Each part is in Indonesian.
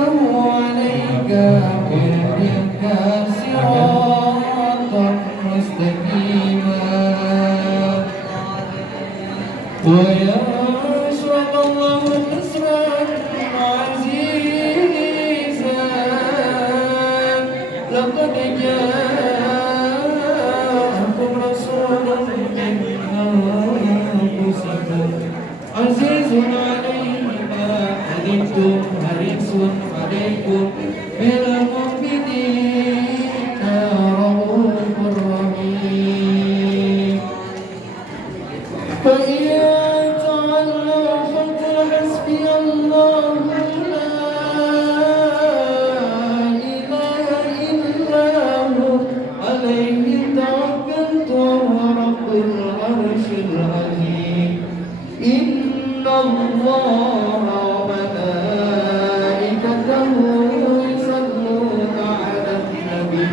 عليك ويهديك صراطا مستقيما ويشرح الله نصرا عزيزا لقد جاءكم رسول من أنفسكم عزيز عليه ما عنتم حريص عليكم بالمؤمنين رؤوف رحيم فإن تولوا فقل حسبي الله لا إله إلا هو عليه توكلت وهو رب العرش العظيم إن الله وملائكته يصلون على النبي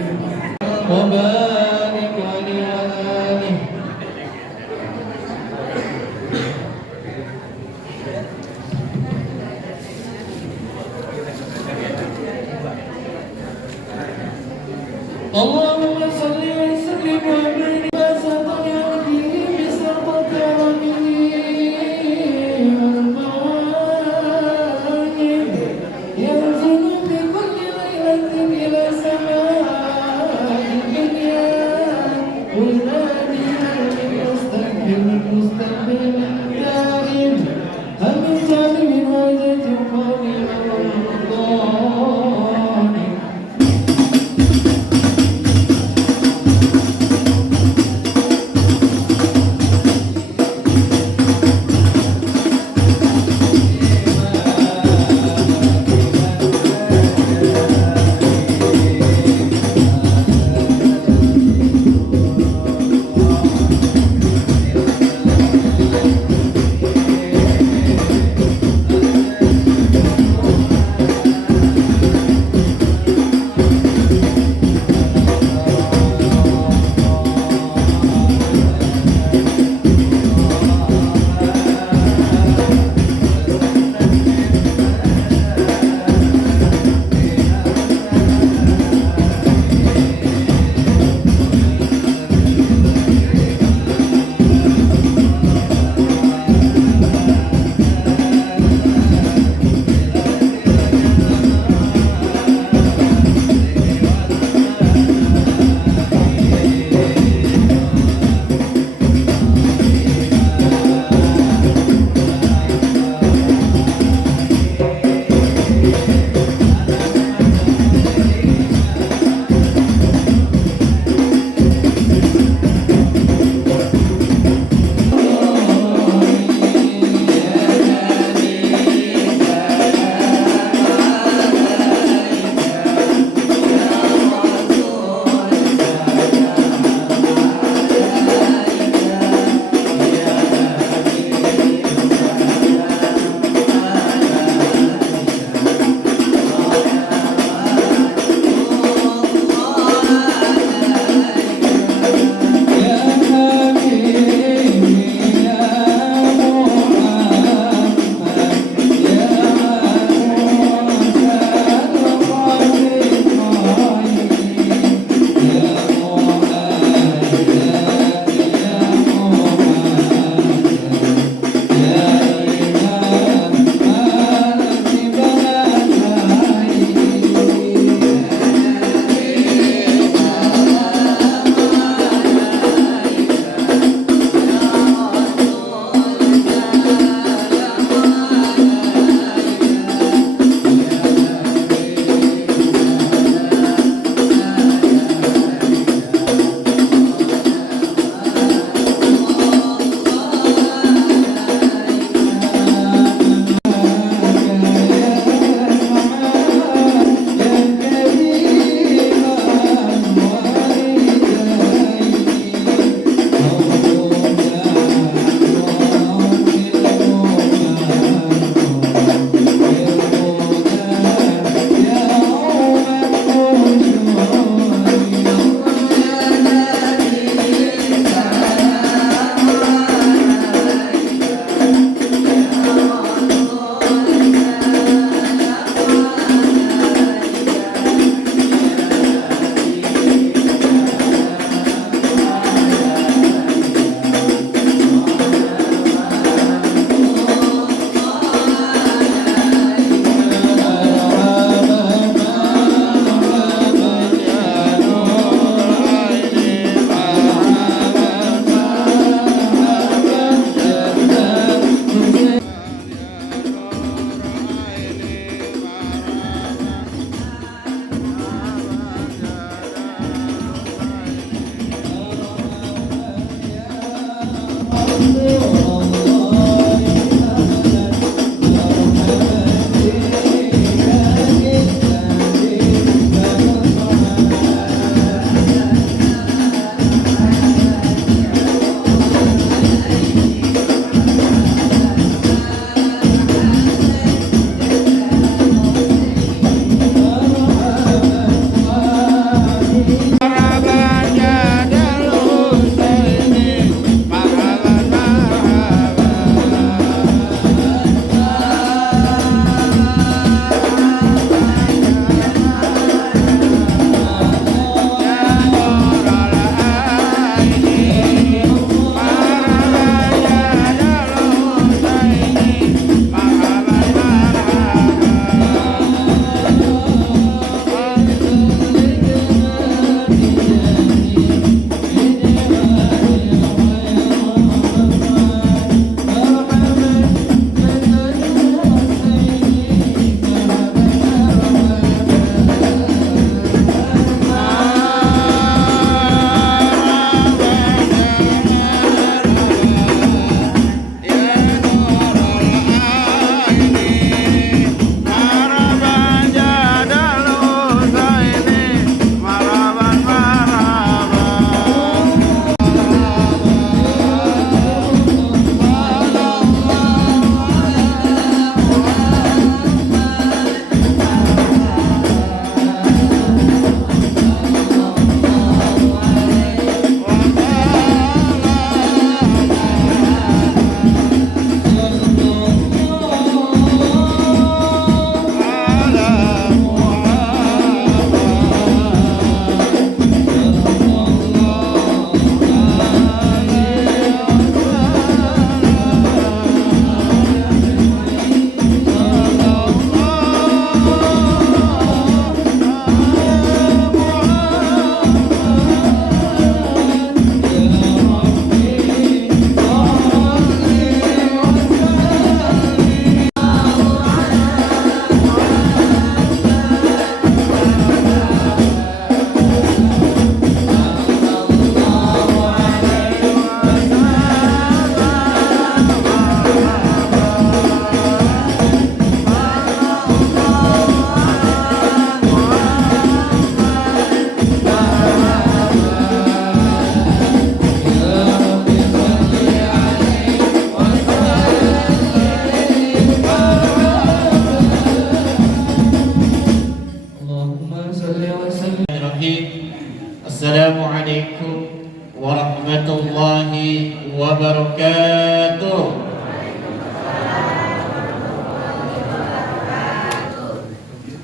وبارك عليه وآله اللهم صل وسلم وبارك بسط يده بسطة رحيم المواهب ينزل في كل ليلة إلى سماء الدنيا وينادي المستقبل الدائم هل من ظالم وجد قوي رمضان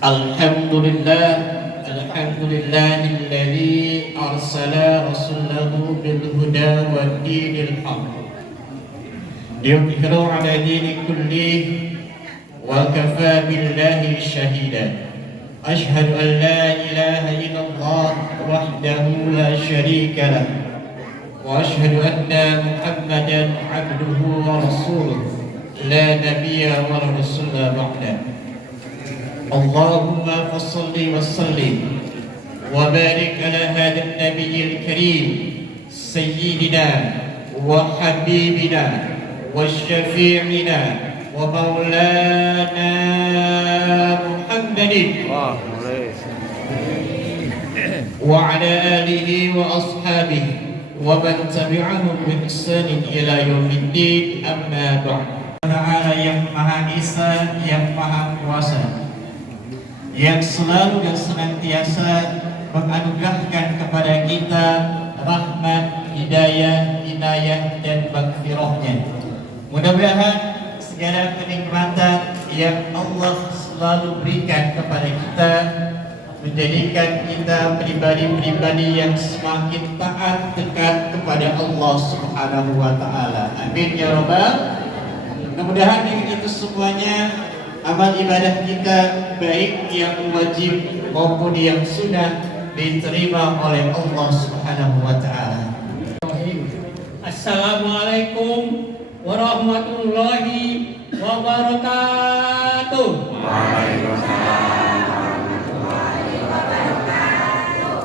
Alhamdulillah, alhamdulillahilladzi arsala rasulahu bil huda wa dinil haq liyudhhirahu ala dini kullih wa kafa billahi shahida. Ashhadu an la ilaha illallah wahdahu la syarika lah wa ashhadu anna Muhammadan abduhu wa rasuluh la nabiyya wa rasula ba'da. Allahumma fassalli wa sallim wa barik ala hadha an-nabiyil karim sayyidina wa habibina wa syafi'ina wa maulana Muhammadin wa ala alihi wa ashabihi wa man tabi'ahum bi ihsanin ila yaumiddin, amma ba'd. Ta'ala yang Maha Esa, yang Maha Kuasa, yang selalu dan senantiasa menganugerahkan kepada kita rahmat, hidayah, inayah dan maghfirahnya. Mudah-mudahan segala kenikmatan yang Allah selalu berikan kepada kita menjadikan kita pribadi-pribadi yang semakin taat dekat kepada Allah Subhanahu wa taala. Amin ya rabbal. Mudah-mudahan dengan itu semuanya amal ibadah kita, baik yang wajib maupun yang sunnah, diterima oleh Allah Subhanahu wa taala. Assalamualaikum warahmatullahi wabarakatuh. Waalaikumsalam warahmatullahi wabarakatuh.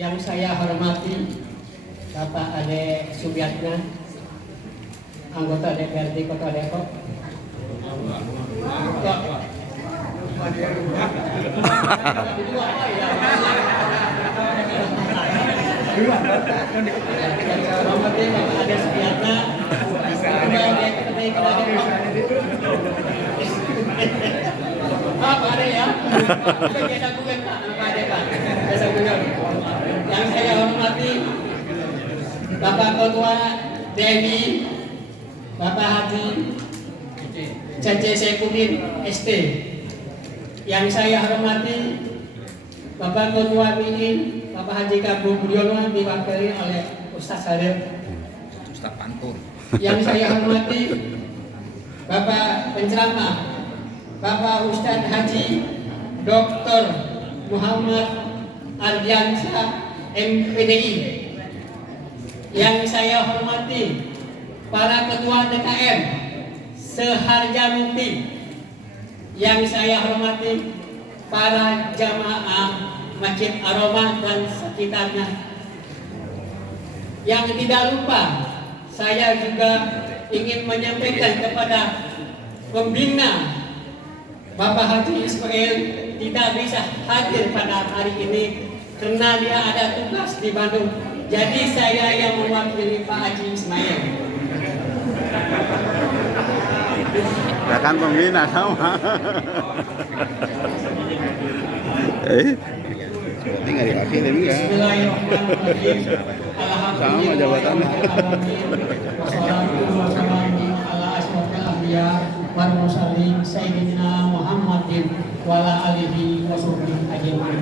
Yang saya hormati Bapak Ade Subiatna, anggota DPRD Kota Depok. Yang saya hormati Bapak Ketua DMI, Bapak Haji C.C. Sekumin ST. Yang saya hormati Bapak Ketua MIN, Bapak Haji Kabung Budiono, diwakili oleh Ustaz Harif, Ustaz Pantur. Yang saya hormati Bapak penceramah, Bapak Ustaz Haji Dr. Muhammad Ardiansyah MPDI. Yang saya hormati para ketua DKM seharjamti. Yang saya hormati para jamaah Masjid Ar-Rahmah dan sekitarnya. Yang tidak lupa, saya juga ingin menyampaikan kepada pembina Bapak Haji Ismail tidak bisa hadir pada hari ini karena dia ada tugas di Bandung. Jadi saya yang mewakili Pak Haji Ismail. Ya kan pembina sama. Tinggal diwakili enggak? Bismillahirrahmanirrahim. Sama jabatannya. Wassalamualaikum ala asyrafil anbiya wal mursalin sayyidina Muhammadin wa ala alihi washabbihi ajmain.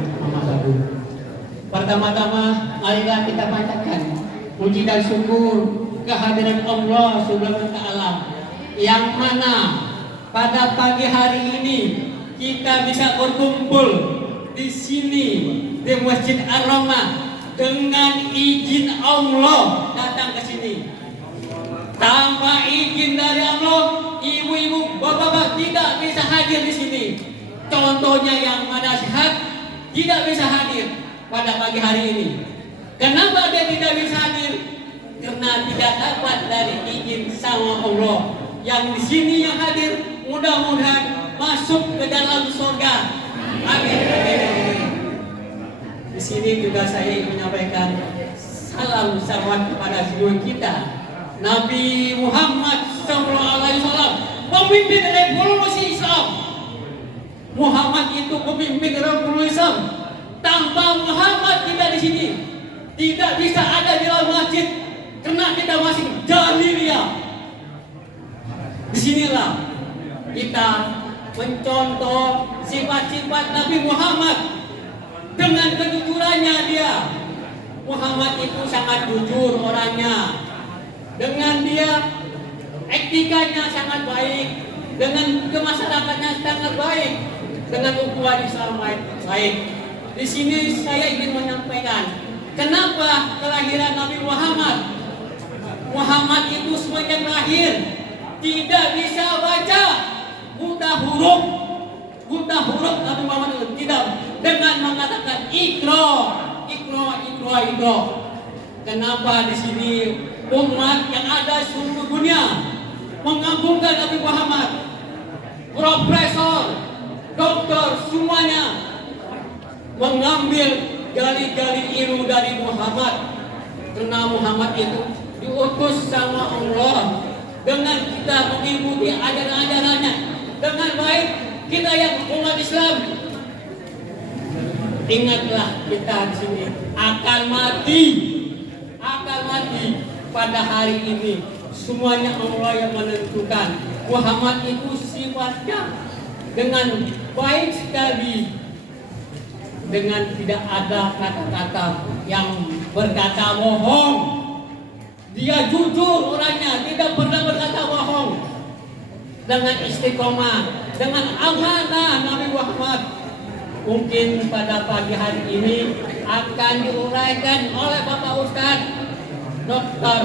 Pertama-tama marilah kita panjatkan puji dan syukur kehadiran Allah Subhanahu wa taala yang mana pada pagi hari ini kita bisa berkumpul di sini di Masjid Ar-Rahmah dengan izin Allah datang ke sini. Tanpa izin dari Allah, ibu-ibu, bapak-bapak tidak bisa hadir di sini. Contohnya yang mana sehat tidak bisa hadir pada pagi hari ini. Kenapa dia tidak bisa hadir? Karena tidak dapat dari izin sama Allah. Yang di sini yang hadir mudah-mudahan masuk ke dalam surga. Amin. Di sini juga saya ingin menyampaikan salam salawat kepada seluruh kita. Nabi Muhammad SAW, pemimpin revolusi Islam. Muhammad itu pemimpin revolusi Islam. Tanpa Muhammad kita di sini tidak bisa ada di dalam masjid karena kita masih jahiliyah. Disinilah kita mencontoh sifat-sifat Nabi Muhammad dengan kejujurannya dia. Muhammad itu sangat jujur orangnya, dengan dia etikanya sangat baik, dengan kemasyarakatnya sangat baik, dengan ukhuwah Islam baik. Di sini saya ingin menyampaikan kenapa kelahiran Nabi Muhammad. Muhammad itu semenjak lahir tidak bisa baca buta huruf Nabi Muhammad itu tidak, dengan mengatakan ikro. Kenapa di sini umat yang ada seluruh dunia mengagungkan Nabi Muhammad, profesor, dokter, semuanya mengambil gali-gali ilmu dari Muhammad, karena Muhammad itu diutus sama Allah dengan kita mengikuti ajaran-ajarannya dengan baik. Kita yang umat Islam, ingatlah kita di sini akan mati pada hari ini. Semuanya Allah yang menentukan. Muhammad itu sifatnya dengan baik sekali, dengan tidak ada kata-kata yang berkata bohong. Dia jujur orangnya, tidak pernah berkata bohong. Dengan istiqomah, dengan amanah Nabi Muhammad. Mungkin pada pagi hari ini akan diuraikan oleh Bapak Ustadz Dr.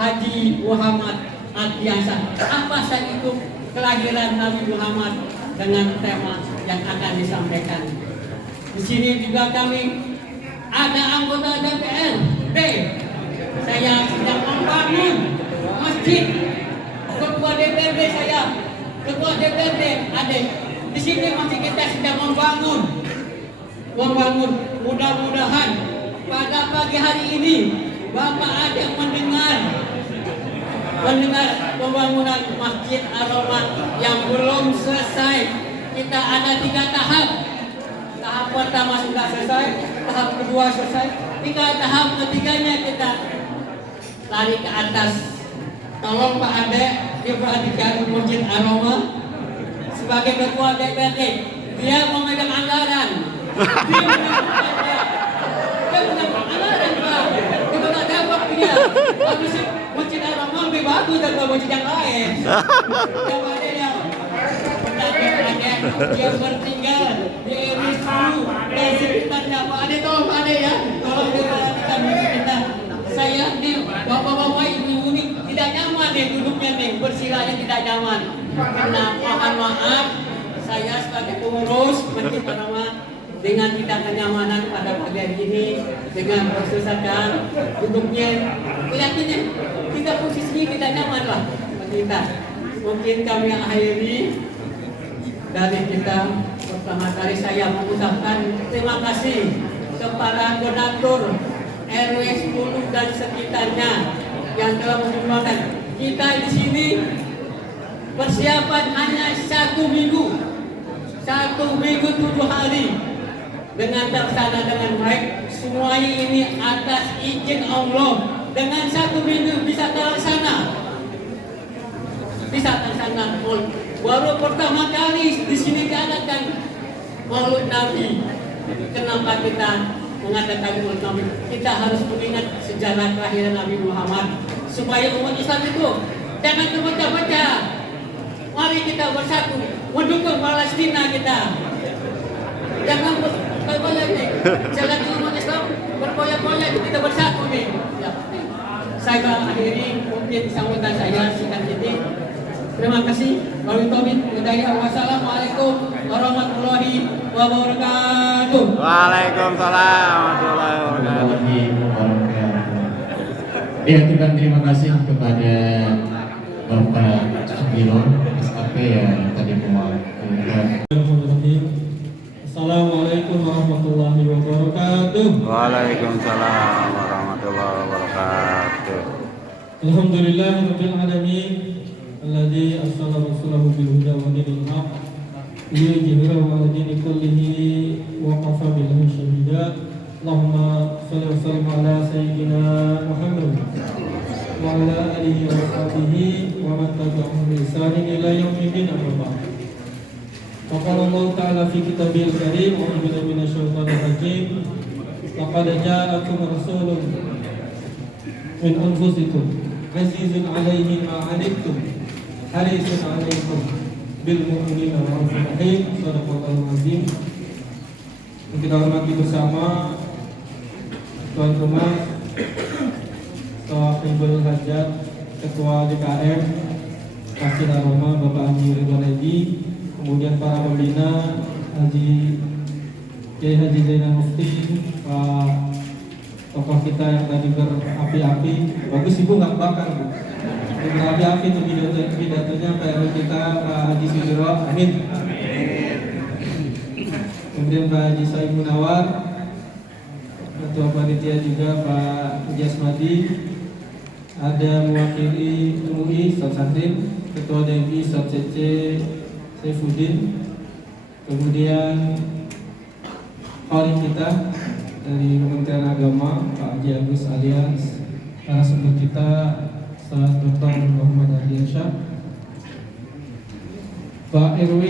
Haji Muhammad Adiansa. Apa saja itu kelahiran Nabi Muhammad dengan tema yang akan disampaikan. Di sini juga kami ada anggota DPRD. Saya sedang membangun masjid. Ketua DPRD saya, ketua DPRD ada. Di sini masih kita sedang membangun. Mudah-mudahan pada pagi hari ini Bapak ada mendengar pembangunan Masjid Ar-Rahman yang belum selesai. Kita ada 3 tahap. Tahap pertama sudah selesai, tahap kedua selesai, 3 tahap ketiganya kita lari ke atas. Tolong Pak Ade diperhatikan Masjid Ar-Rahman sebagai ketua DPRD. Dia memegang anggaran. Dia memegang anggaran, Pak. Kita tak dapat dia. Habis Masjid Ar-Rahman lebih bagus daripada masjid yang lain. Yang ada yang dia bertinggal di RSU dan sekitarnya. Pak Ade, tolong Pak Ade ya, tolong diperhatikan kita. Saya nih, bapak-bapak ibu ini tidak nyaman nih duduknya nih, bersirahnya tidak nyaman. Karena mohon maaf, saya sebagai pengurus Masjid Ar-Rahman dengan tidak kenyamanan pada pagi hari ini, dengan kesusahan duduknya, kelihatannya kita posisinya tidak nyaman lah kita. Mungkin kami akhiri dari kita. Pertama kali saya mengucapkan terima kasih kepada donatur RW 10 dan sekitarnya yang telah menyumbangkan. Kita di sini persiapan hanya 1 minggu, 7 hari dengan terlaksana dengan baik. Semuanya ini atas izin Allah. Dengan 1 minggu bisa terlaksana. Baru pertama kali di sini diadakan Maulid Nabi. Kenapa kita mengadakan Maulid Nabi? Kita harus mengingat sejarah kelahiran Nabi Muhammad supaya umat Islam itu jangan terpecah-pecah. Mari kita bersatu mendukung Palestina kita. Jangan berkoyak-koyak nih. Jangan umat Islam berkoyak-koyak, kita bersatu nih. Ya. Saya akhiri mungkin sambutan saya singkat ini. Terima kasih. Wassalamualaikum warahmatullahi wabarakatuh. Waalaikumsalam warahmatullahi wabarakatuh. Diaturkan terima kasih kepada Bapak Sugiro SAP yang tadi mewakilkan. Assalamualaikum warahmatullahi wabarakatuh. Waalaikumsalam warahmatullahi wabarakatuh. Alhamdulillahirabbil alamin. Alladzi arsala rasulahu bil huda wa dinil haq liyudhhirahu 'ala dini kullihi wa kafa billahi shahida. Allahumma shalli wa sallim ala sayyidina Muhammad wa ala alihi wa sahbihi wa man tabi'ahum bi ihsan ila yaumil din. Amma ba'd. Faqala Allah Ta'ala fi kitabil karim wa a'udzu minasyaitonir rajim. Laqad ja'akum rasulun min anfusikum azizun 'alaihi ma 'anittum harisun 'alaikum bil mu'minina ra'ufur rahim. Shadaqallahul azim. Yang kita hormati bersama tuan rumah, Sahibul Hajat, Ketua DKM Masjid Aroma Bapak Haji Ridwan Edi, kemudian para pembina Kiai Haji Zainal Mufti, Pak tokoh kita yang tadi berapi-api. Bagus ibu nggak bakar bu, berapi-api itu pidatonya PRO kita Pak Haji Sudiro, amin. Kemudian Pak Haji Said Munawar, Ketua Panitia juga Pak Haji Asmadi, ada mewakili MUI Ustaz Satim, Ketua DMI Ustaz Cece Saifuddin, kemudian Kori kita dari Kementerian Agama Pak Haji Agus alias narasumber kita Ustaz Dr. Muhammad Ardiansyah, Pak RW,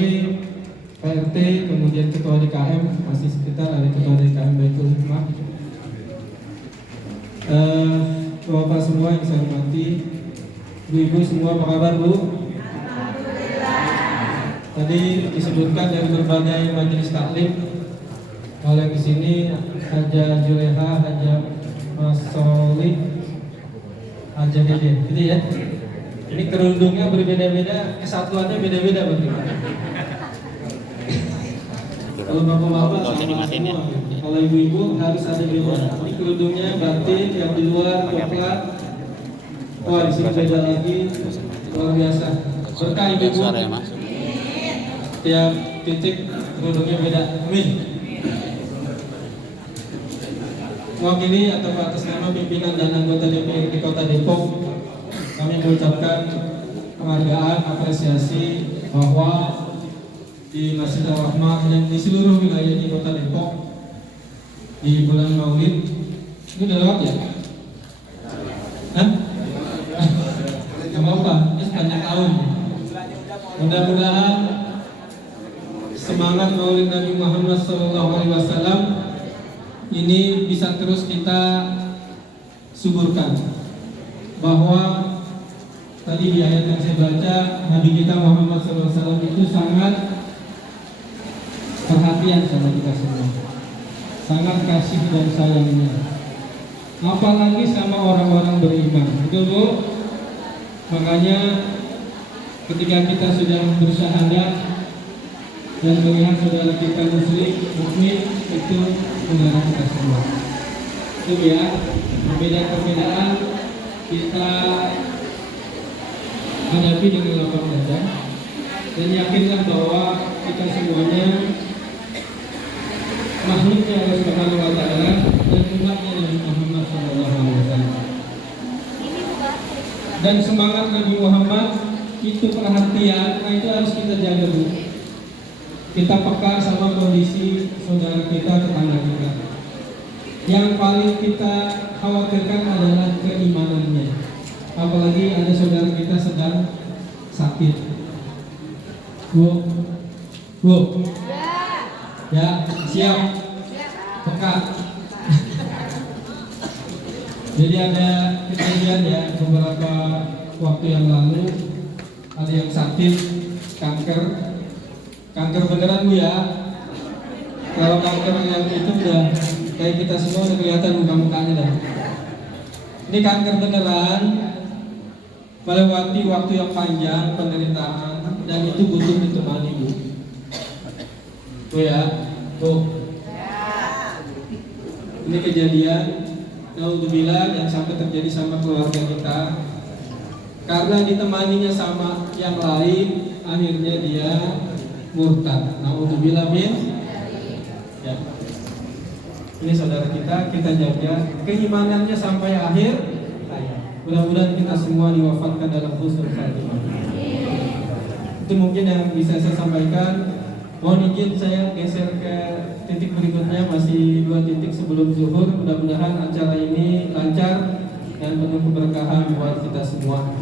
Pak RT, kemudian Ketua DKM, masih sekitar ada Ketua DKM Baitul Hikmah, Bapak semua yang saya hormati, ibu-ibu semua apa kabar bu? Tadi disebutkan dari berbagai majelis taklim. Kalau yang di sini Haja Juleha, Haja Mas Solih, Haja Dede, gitu ya. Ini kerudungnya berbeda-beda, kesatuannya beda-beda berarti. Kalau bapak-bapak sama semua. Kalau ibu-ibu harus ada beda. Ini kerudungnya batik, yang di luar coklat. Wah di sini beda lagi, luar biasa. Berkah ibu-ibu. Tiap titik kerudungnya beda. Amin. Mewakili atau atas nama pimpinan dan anggota DPRD Kota Depok, kami mengucapkan penghargaan, apresiasi bahwa di Masjid Ar-Rahmah dan di seluruh wilayah di Kota Depok di bulan Maulid ini udah lewat ya? Hah? Gak apa-apa, ini sepanjang tahun. Mudah-mudahan semangat Maulid Nabi Muhammad SAW ini bisa terus kita suburkan. Bahwa tadi di ayat yang saya baca, Nabi kita Muhammad SAW itu sangat perhatian sama kita semua, sangat kasih dan sayangnya, apalagi sama orang-orang beriman. Betul bu? Makanya ketika kita sudah bersyahadat dan melihat saudara kita muslim, mukmin, itu saudara kita semua. Itu ya, perbedaan-perbedaan kita hadapi dengan lapang dada dan yakinlah bahwa kita semuanya makhluknya Allah Subhanahu wa Ta'ala dan umatnya Nabi Muhammad SAW. Dan semangat Nabi Muhammad itu perhatian, nah itu harus kita jaga dulu. Kita peka sama kondisi saudara kita, tetangga kita. Yang paling kita khawatirkan adalah keimanannya. Apalagi ada saudara kita sedang sakit. Bu, ya siap, peka. Jadi ada kejadian ya beberapa waktu yang lalu, ada yang sakit kanker beneran bu ya. Kalau kanker yang itu udah kayak kita semua udah kelihatan muka-mukanya dah. Ini kanker beneran, melewati waktu yang panjang penderitaan dan itu butuh ditemani bu. Tuh ya, tuh. Ini kejadian, naudzubillah, yang sampai terjadi sama keluarga kita. Karena ditemaninya sama yang lain, akhirnya dia murtad. Naudzubillah min. Ya. Ini saudara kita jaga keimanannya sampai akhir hayat. Mudah-mudahan kita semua diwafatkan dalam husnul khatimah. Itu mungkin yang bisa saya sampaikan. Mohon izin saya geser ke titik berikutnya, masih 2 titik sebelum zuhur. Mudah-mudahan acara ini lancar dan penuh keberkahan buat kita semua.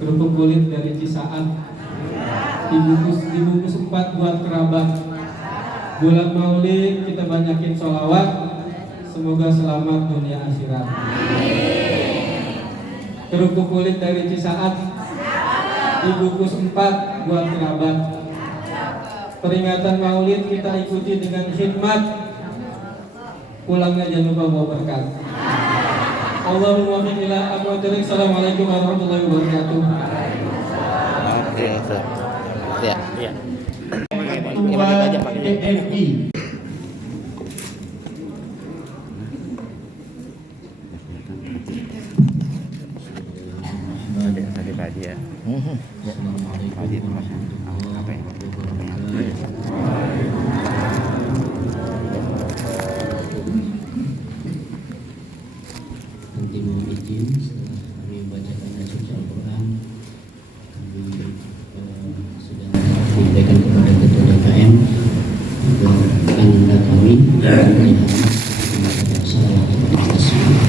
Kerupuk kulit dari Cisaat. dibungkus 4 buat kerabat. Bulan Maulid kita banyakin sholawat, semoga selamat dunia akhirat. Kerupuk kulit dari Cisaat dibungkus 4 buat kerabat. Peringatan Maulid kita ikuti dengan khidmat, pulangnya jangan lupa bawa berkat. Allahumma waffiq ila aqwamit thoriq. Assalamualaikum warahmatullahi wabarakatuh. Oke, ya. Ketua DFI. Nanti mohon izin setelah kami membacakan suci Al-Quran, kami sudah menyampaikan kepada Ketua DKM agar anda kami melihat salah kepada semua.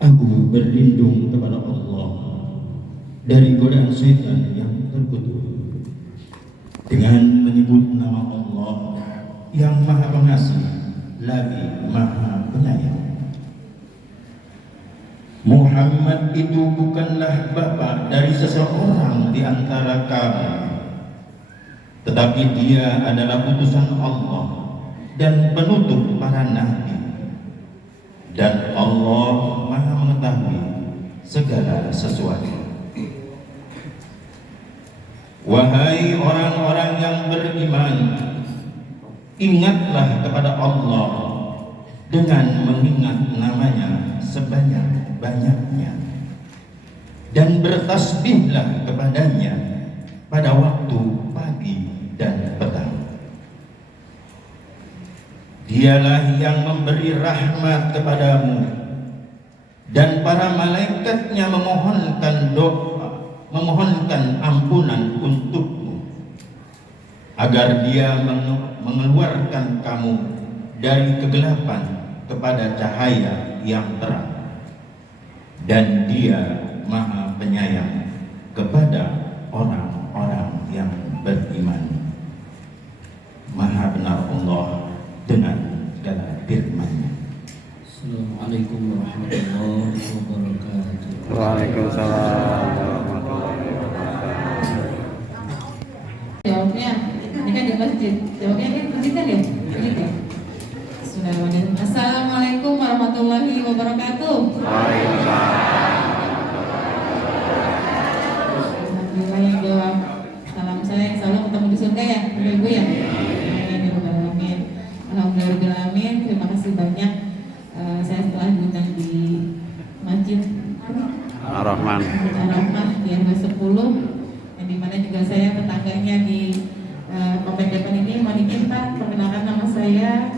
Aku berlindung kepada Allah dari godaan setan yang terkutuk dengan menyebut nama Allah yang Maha Pengasih lagi Maha Penyayang. Muhammad itu bukanlah bapa dari seseorang di antara kamu, tetapi dia adalah utusan Allah dan penutup para nabi, dan Allah Maha mengetahui segala sesuatu. Wahai orang-orang yang beriman, ingatlah kepada Allah dengan mengingat namanya sebanyak-banyaknya, dan bertasbihlah kepadanya pada waktu pagi dan petang. Dialah yang memberi rahmat kepadamu, dan para malaikatnya memohonkan doa, memohonkan ampunan untukmu, agar dia mengeluarkan kamu dari kegelapan kepada cahaya yang terang. Dan dia Maha Penyayang kepada orang-orang yang beriman. Maha benar Allah dengan segala firman-Nya. Assalamualaikum warahmatullahi wabarakatuh. Waalaikumsalam warahmatullahi wabarakatuh. Jawabnya, ini kan di masjid. Jawabnya di masjid kan ya? Masjid ya? Bismillahirrahmanirrahim. Assalamualaikum warahmatullahi wabarakatuh. Alhamdulillah yang jawab salam saya yang selalu ketemu di surga ya, Ibu ya. Amin. Alhamdulillah. Terima kasih banyak. Saya setelah diundang di Masjid Ar-Rahman di RW 10, yang dimana juga saya tetangganya di Komplek Depan ini. Mohon izin Pak, perkenalkan nama saya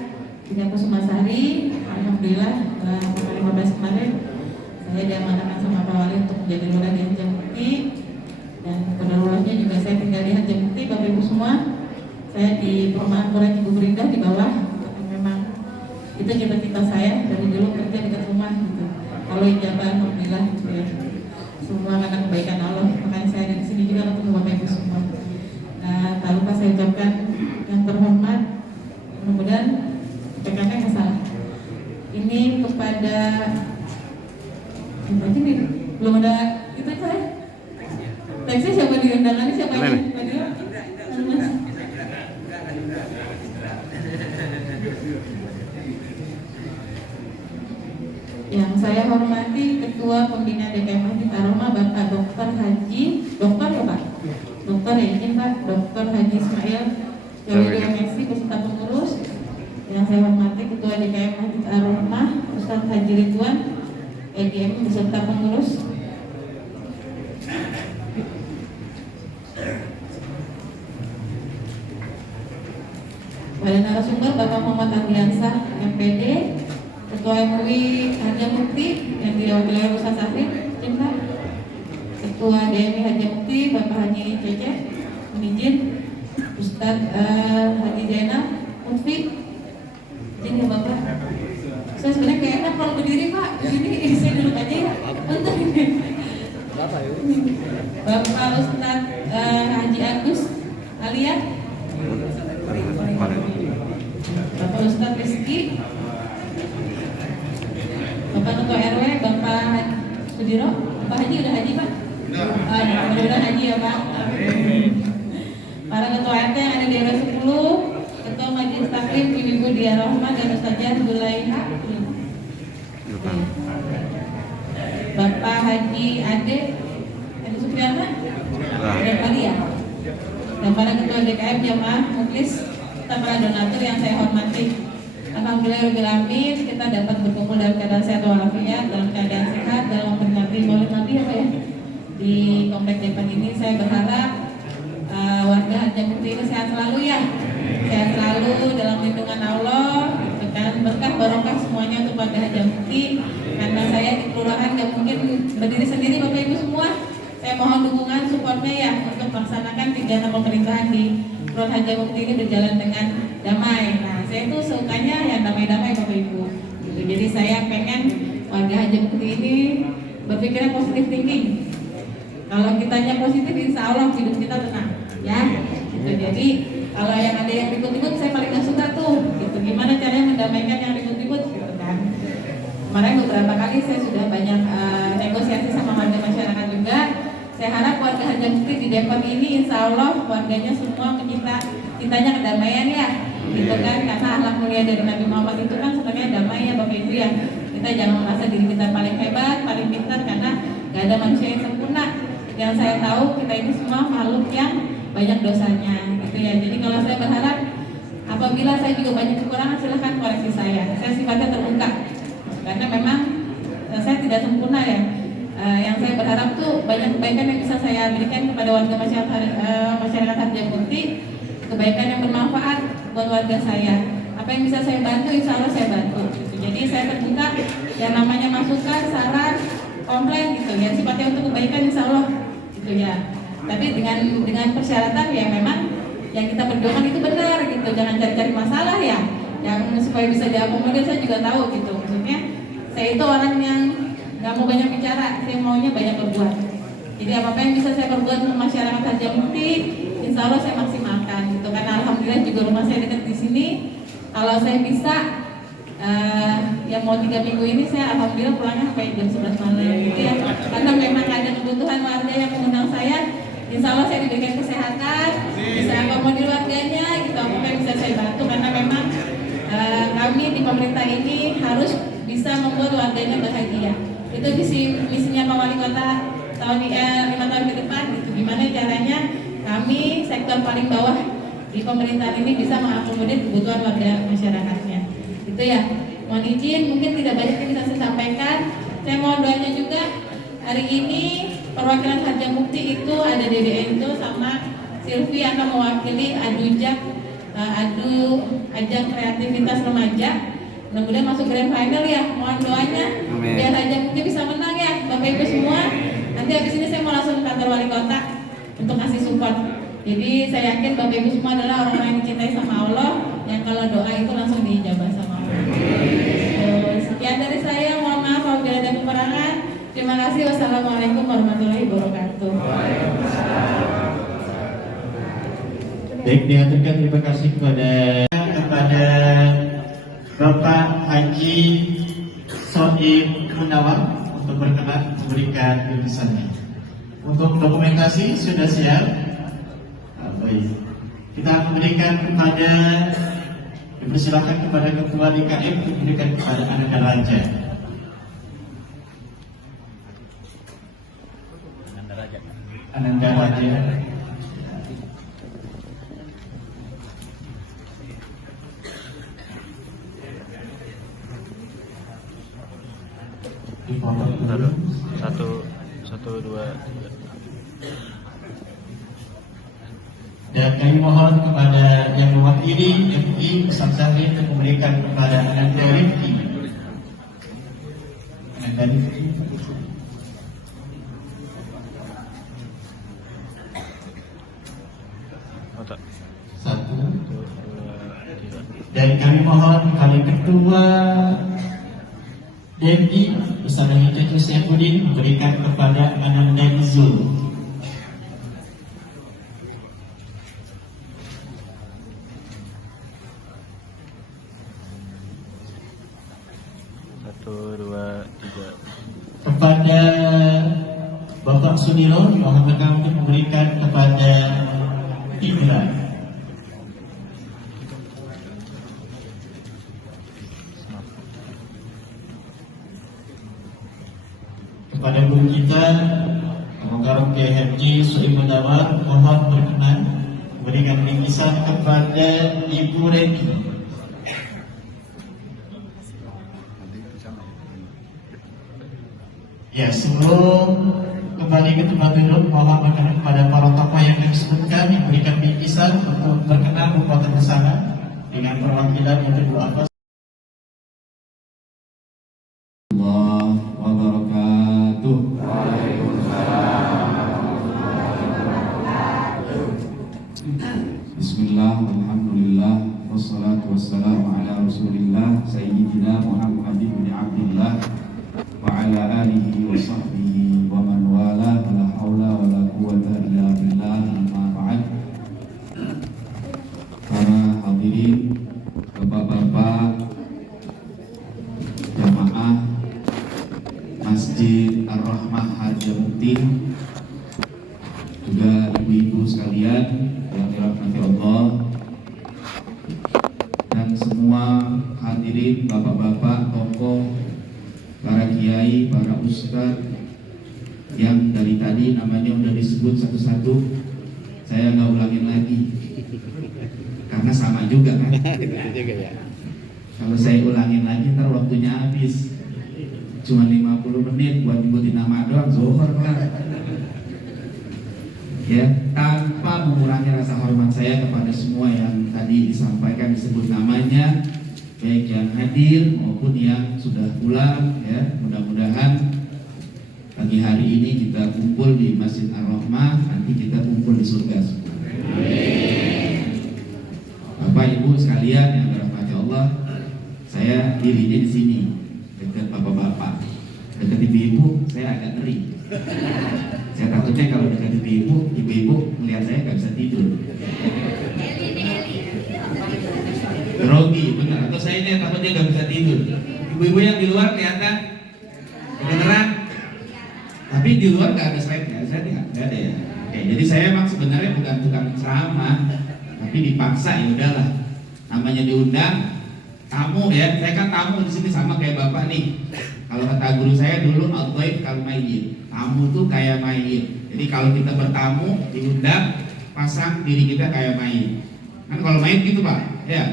Tina Kusumasari. Alhamdulillah tanggal 15 kemarin saya diamanahkan sama Pak Wali untuk menjadi lurah di Harjamukti, dan kedaluarnya juga saya tinggal di Harjamukti. Bapak Ibu semua, saya di perumahan Kelurahan Cibubur Indah di bawah. Memang itu cita-cita saya dari dulu, kerja dekat rumah gitu. Kalau ijabah alhamdulillah gitu ya. Semua karena kebaikan Allah, makanya saya ada di sini juga ketemu Bapak Ibu semua. Nah, tak lupa saya ucapkan yang terhormat, mudah-mudahan PKK nggak salah. Ini kepada siapa aja nih? Belum ada itu saya. Teksnya siapa di undangannya, siapa aja? Yang saya hormati Ketua Pembina DKM Masjid Ar-Rahmah Bapak Dr. Haji, dokter ya Pak? Dokter ya, izin Pak, Dr. Haji Ismail Jawidio MSc beserta pengurus. Yang saya hormati Ketua DKM Masjid Ar-Rahmah Ustadz Haji Ridwan EDM beserta pengurus. Pada narasumber Bapak Muhammad Ardiansah MPD, Ketua MUI Harjamukti yang diwakili oleh Ustaz Safri, Cinta. Ketua DMI Harjamukti Bapak Haji Cecep, izin. Ustaz Haji Zainal Lutfi, izin ya Bapak. Saya sebenarnya kayak enak kalau berdiri Pak, di sini saya duduk aja ya. Untuk ini. Bapak Ustaz Haji Agus Alia, Bapak Ustaz Rizky, Bapak Ketua RW, Bapak Sudiro, Bapak Haji udah haji Pak? Udah haji ya Pak. Para Ketua RT yang ada di RW 10, Ketua Majelis Taklim Ibu Dia Rahma dan Ustazah Zulaiha. Bapak Haji Ade Supriyana dan kali ya, dan para ketua DKM Jamaah Muklis serta para donatur yang saya hormati. Alhamdulillahirobbilalamin, kita dapat berkumpul dalam keadaan sehat walafiat, dalam keadaan sehat, dalam memperingati Maulid Nabi ya Pak ya. Di komplek depan ini saya berharap warga Harjamukti ini sehat selalu ya, sehat selalu dalam lindungan Allah, gitu kan, berkah barokah semuanya untuk warga Harjamukti. Karena saya di kelurahan nggak mungkin berdiri sendiri Bapak Ibu semua. Saya mohon dukungan supportnya ya untuk melaksanakan 3 pemerintahan di Kelurahan Harjamukti ini berjalan dengan damai. Nah, saya tuh sukanya yang damai-damai Bapak Ibu. Gitu. Jadi saya pengen warga Harjamukti ini berpikirnya positif thinking. Kalau kitanya positif, insya Allah hidup kita tenang, ya. Gitu. Jadi kalau yang ada yang ribut-ribut, saya paling nggak suka tuh. Gitu. Gimana caranya mendamaikan yang ribut-ribut, gitu kan? Kemarin beberapa kali saya sudah banyak negosiasi sama warga masyarakat juga. Saya harap warga Harjamukti di Depok ini insya Allah warganya semua cintanya kedamaian ya, gitu kan? Karena akhlak mulia dari Nabi Muhammad itu kan sebenarnya damai ya Bapak Ibu ya. Kita jangan merasa diri kita paling hebat, paling pintar karena gak ada manusia yang sempurna. Yang saya tahu kita ini semua makhluk yang banyak dosanya, gitu ya. Jadi kalau saya berharap apabila saya juga banyak kekurangan silahkan koreksi saya. Saya sifatnya terbuka karena memang saya tidak sempurna ya. Yang saya berharap tuh banyak kebaikan yang bisa saya berikan kepada warga masyarakat Harjamukti, kebaikan yang bermanfaat buat warga saya. Apa yang bisa saya bantu, insya Allah saya bantu. Gitu. Jadi saya terbuka yang namanya masukan, saran, komplain gitu ya. Sifatnya untuk kebaikan insya Allah, gitu ya. Tapi dengan persyaratan ya memang yang kita berdoakan itu benar gitu. Jangan cari-cari masalah ya. Yang supaya bisa diakomodir saya juga tahu gitu. Maksudnya saya itu orang yang nggak mau banyak bicara, saya maunya banyak berbuat. Jadi apa yang bisa saya perbuat untuk masyarakat Harjamukti, insya Allah saya maksimalkan. Gitu. Karena alhamdulillah juga rumah saya dekat di sini. Kalau saya bisa, yang mau 3 minggu ini saya alhamdulillah pulangnya sampai jam 11 malam gitu ya. Karena memang ada kebutuhan warga yang mengundang saya. Insya Allah saya diberikan kesehatan, bisa akomodir warganya, gitu. Apa yang bisa saya bantu karena memang kami di pemerintah ini harus bisa membuat warganya bahagia. Itu misinya Pak Wali Kota tahun 5 tahun ke depan gitu. Gimana caranya kami sektor paling bawah di pemerintahan ini bisa mengakomodir kebutuhan warga masyarakatnya. Gitu ya. Mohon izin mungkin tidak banyak yang bisa saya sampaikan. Saya mohon doanya juga hari ini perwakilan Harjamukti itu ada Dede Enzo sama Silvi akan mewakili adu ajang kreativitas remaja. Mudah-mudahan masuk grand final ya, mohon doanya biar Harjamukti bisa menang ya Bapak Ibu semua. Nanti habis ini saya mau langsung ke kantor wali kota untuk kasih support. Jadi saya yakin Bapak Ibu semua adalah orang-orang yang dicintai sama Allah, yang kalau doa itu langsung diijabah sama Allah. Sekian dari saya, mohon maaf apabila ada kekurangan. Terima kasih, wassalamualaikum warahmatullahi wabarakatuh. Baik, diaturkan terima kasih kepada Bapak Haji Soib Munawar untuk berkenan memberikan tulisannya. Untuk dokumentasi sudah siap. Baik. Kita akan memberikan kepada, dipersilakan kepada Ketua DKM untuk memberikan kepada Ananda Raja. Ananda Raja. Satu, dua. Dan kami mohon kepada yang mewakili MUI Ustaz Zahri untuk memberikan kepada Ananda Rifki. Ananda Rifki. Satu. Dan kami mohon kepada Ketua DMI bersama Hidayat Syafuddin memberikan kepada Ananda Izul. Satu, dua, tiga. Kepada Bapak Sunilo mohon kami untuk memberikan kepada Indra. kepada guru kita Mukarram Kiai Haji Sohibul Dawar, mohon berkenan berikan bingkisan kepada Ibu Reki. Ya, sebelum kembali ke tempat duduk, mohon berkenan kepada para tokoh yang disebutkan diberikan bingkisan untuk berkenan berfoto bersama dengan perwakilan Ibu Abbas. Allah wabarakatuh. Bismillah, alhamdulillah, wassalatu wassalamu ala rasulillah Sayyidina Muhammad bin Abdullah wa ala alihi wa sahbihi wa man wala, la hawla wa la quwwata illa billah, amma ba'd. Para hadirin, bapak-bapak, jamaah Masjid Ar-Rahmah Harjamukti, juga ibu-ibu sekalian yang dirahmati Allah, dan semua hadirin, bapak-bapak, tokoh, para kiai, para ustadz yang dari tadi namanya udah disebut satu-satu, saya nggak ulangin lagi karena sama juga kan. Kalau saya ulangin lagi ntar waktunya habis, cuma 50 menit buat nyebutin nama doang, zohor lah. Ya, tanpa mengurangi rasa hormat saya kepada semua yang tadi disampaikan disebut namanya, baik yang hadir maupun yang sudah pulang. Ya, mudah-mudahan pagi hari ini kita kumpul di Masjid Ar-Rahmah, nanti kita kumpul di surga. Bapak Ibu sekalian yang dirahmati Allah, saya dirinya di sini dekat bapak-bapak, dekat ibu-ibu saya agak ngeri. Saya takutnya kalau dekat ibu-ibu melihat saya nggak bisa tidur. Grogi, benar. Atau saya ini takutnya nggak bisa tidur. Ibu-ibu yang di luar kelihatan beneran, tapi di luar nggak ada slide-nya. Saya nggak ada ya. Oke, jadi saya emang sebenarnya bukan tukang ceramah, tapi dipaksa, ya udahlah. Namanya diundang, tamu ya. Saya kan tamu di sini sama kayak bapak nih. Kalau kata guru saya dulu, al-dhaif kal mayyit. Tamu tuh kayak mayit. Jadi kalau kita bertamu diundang, pasang diri kita kayak mayit. Kan kalau mayit gitu Pak, ya.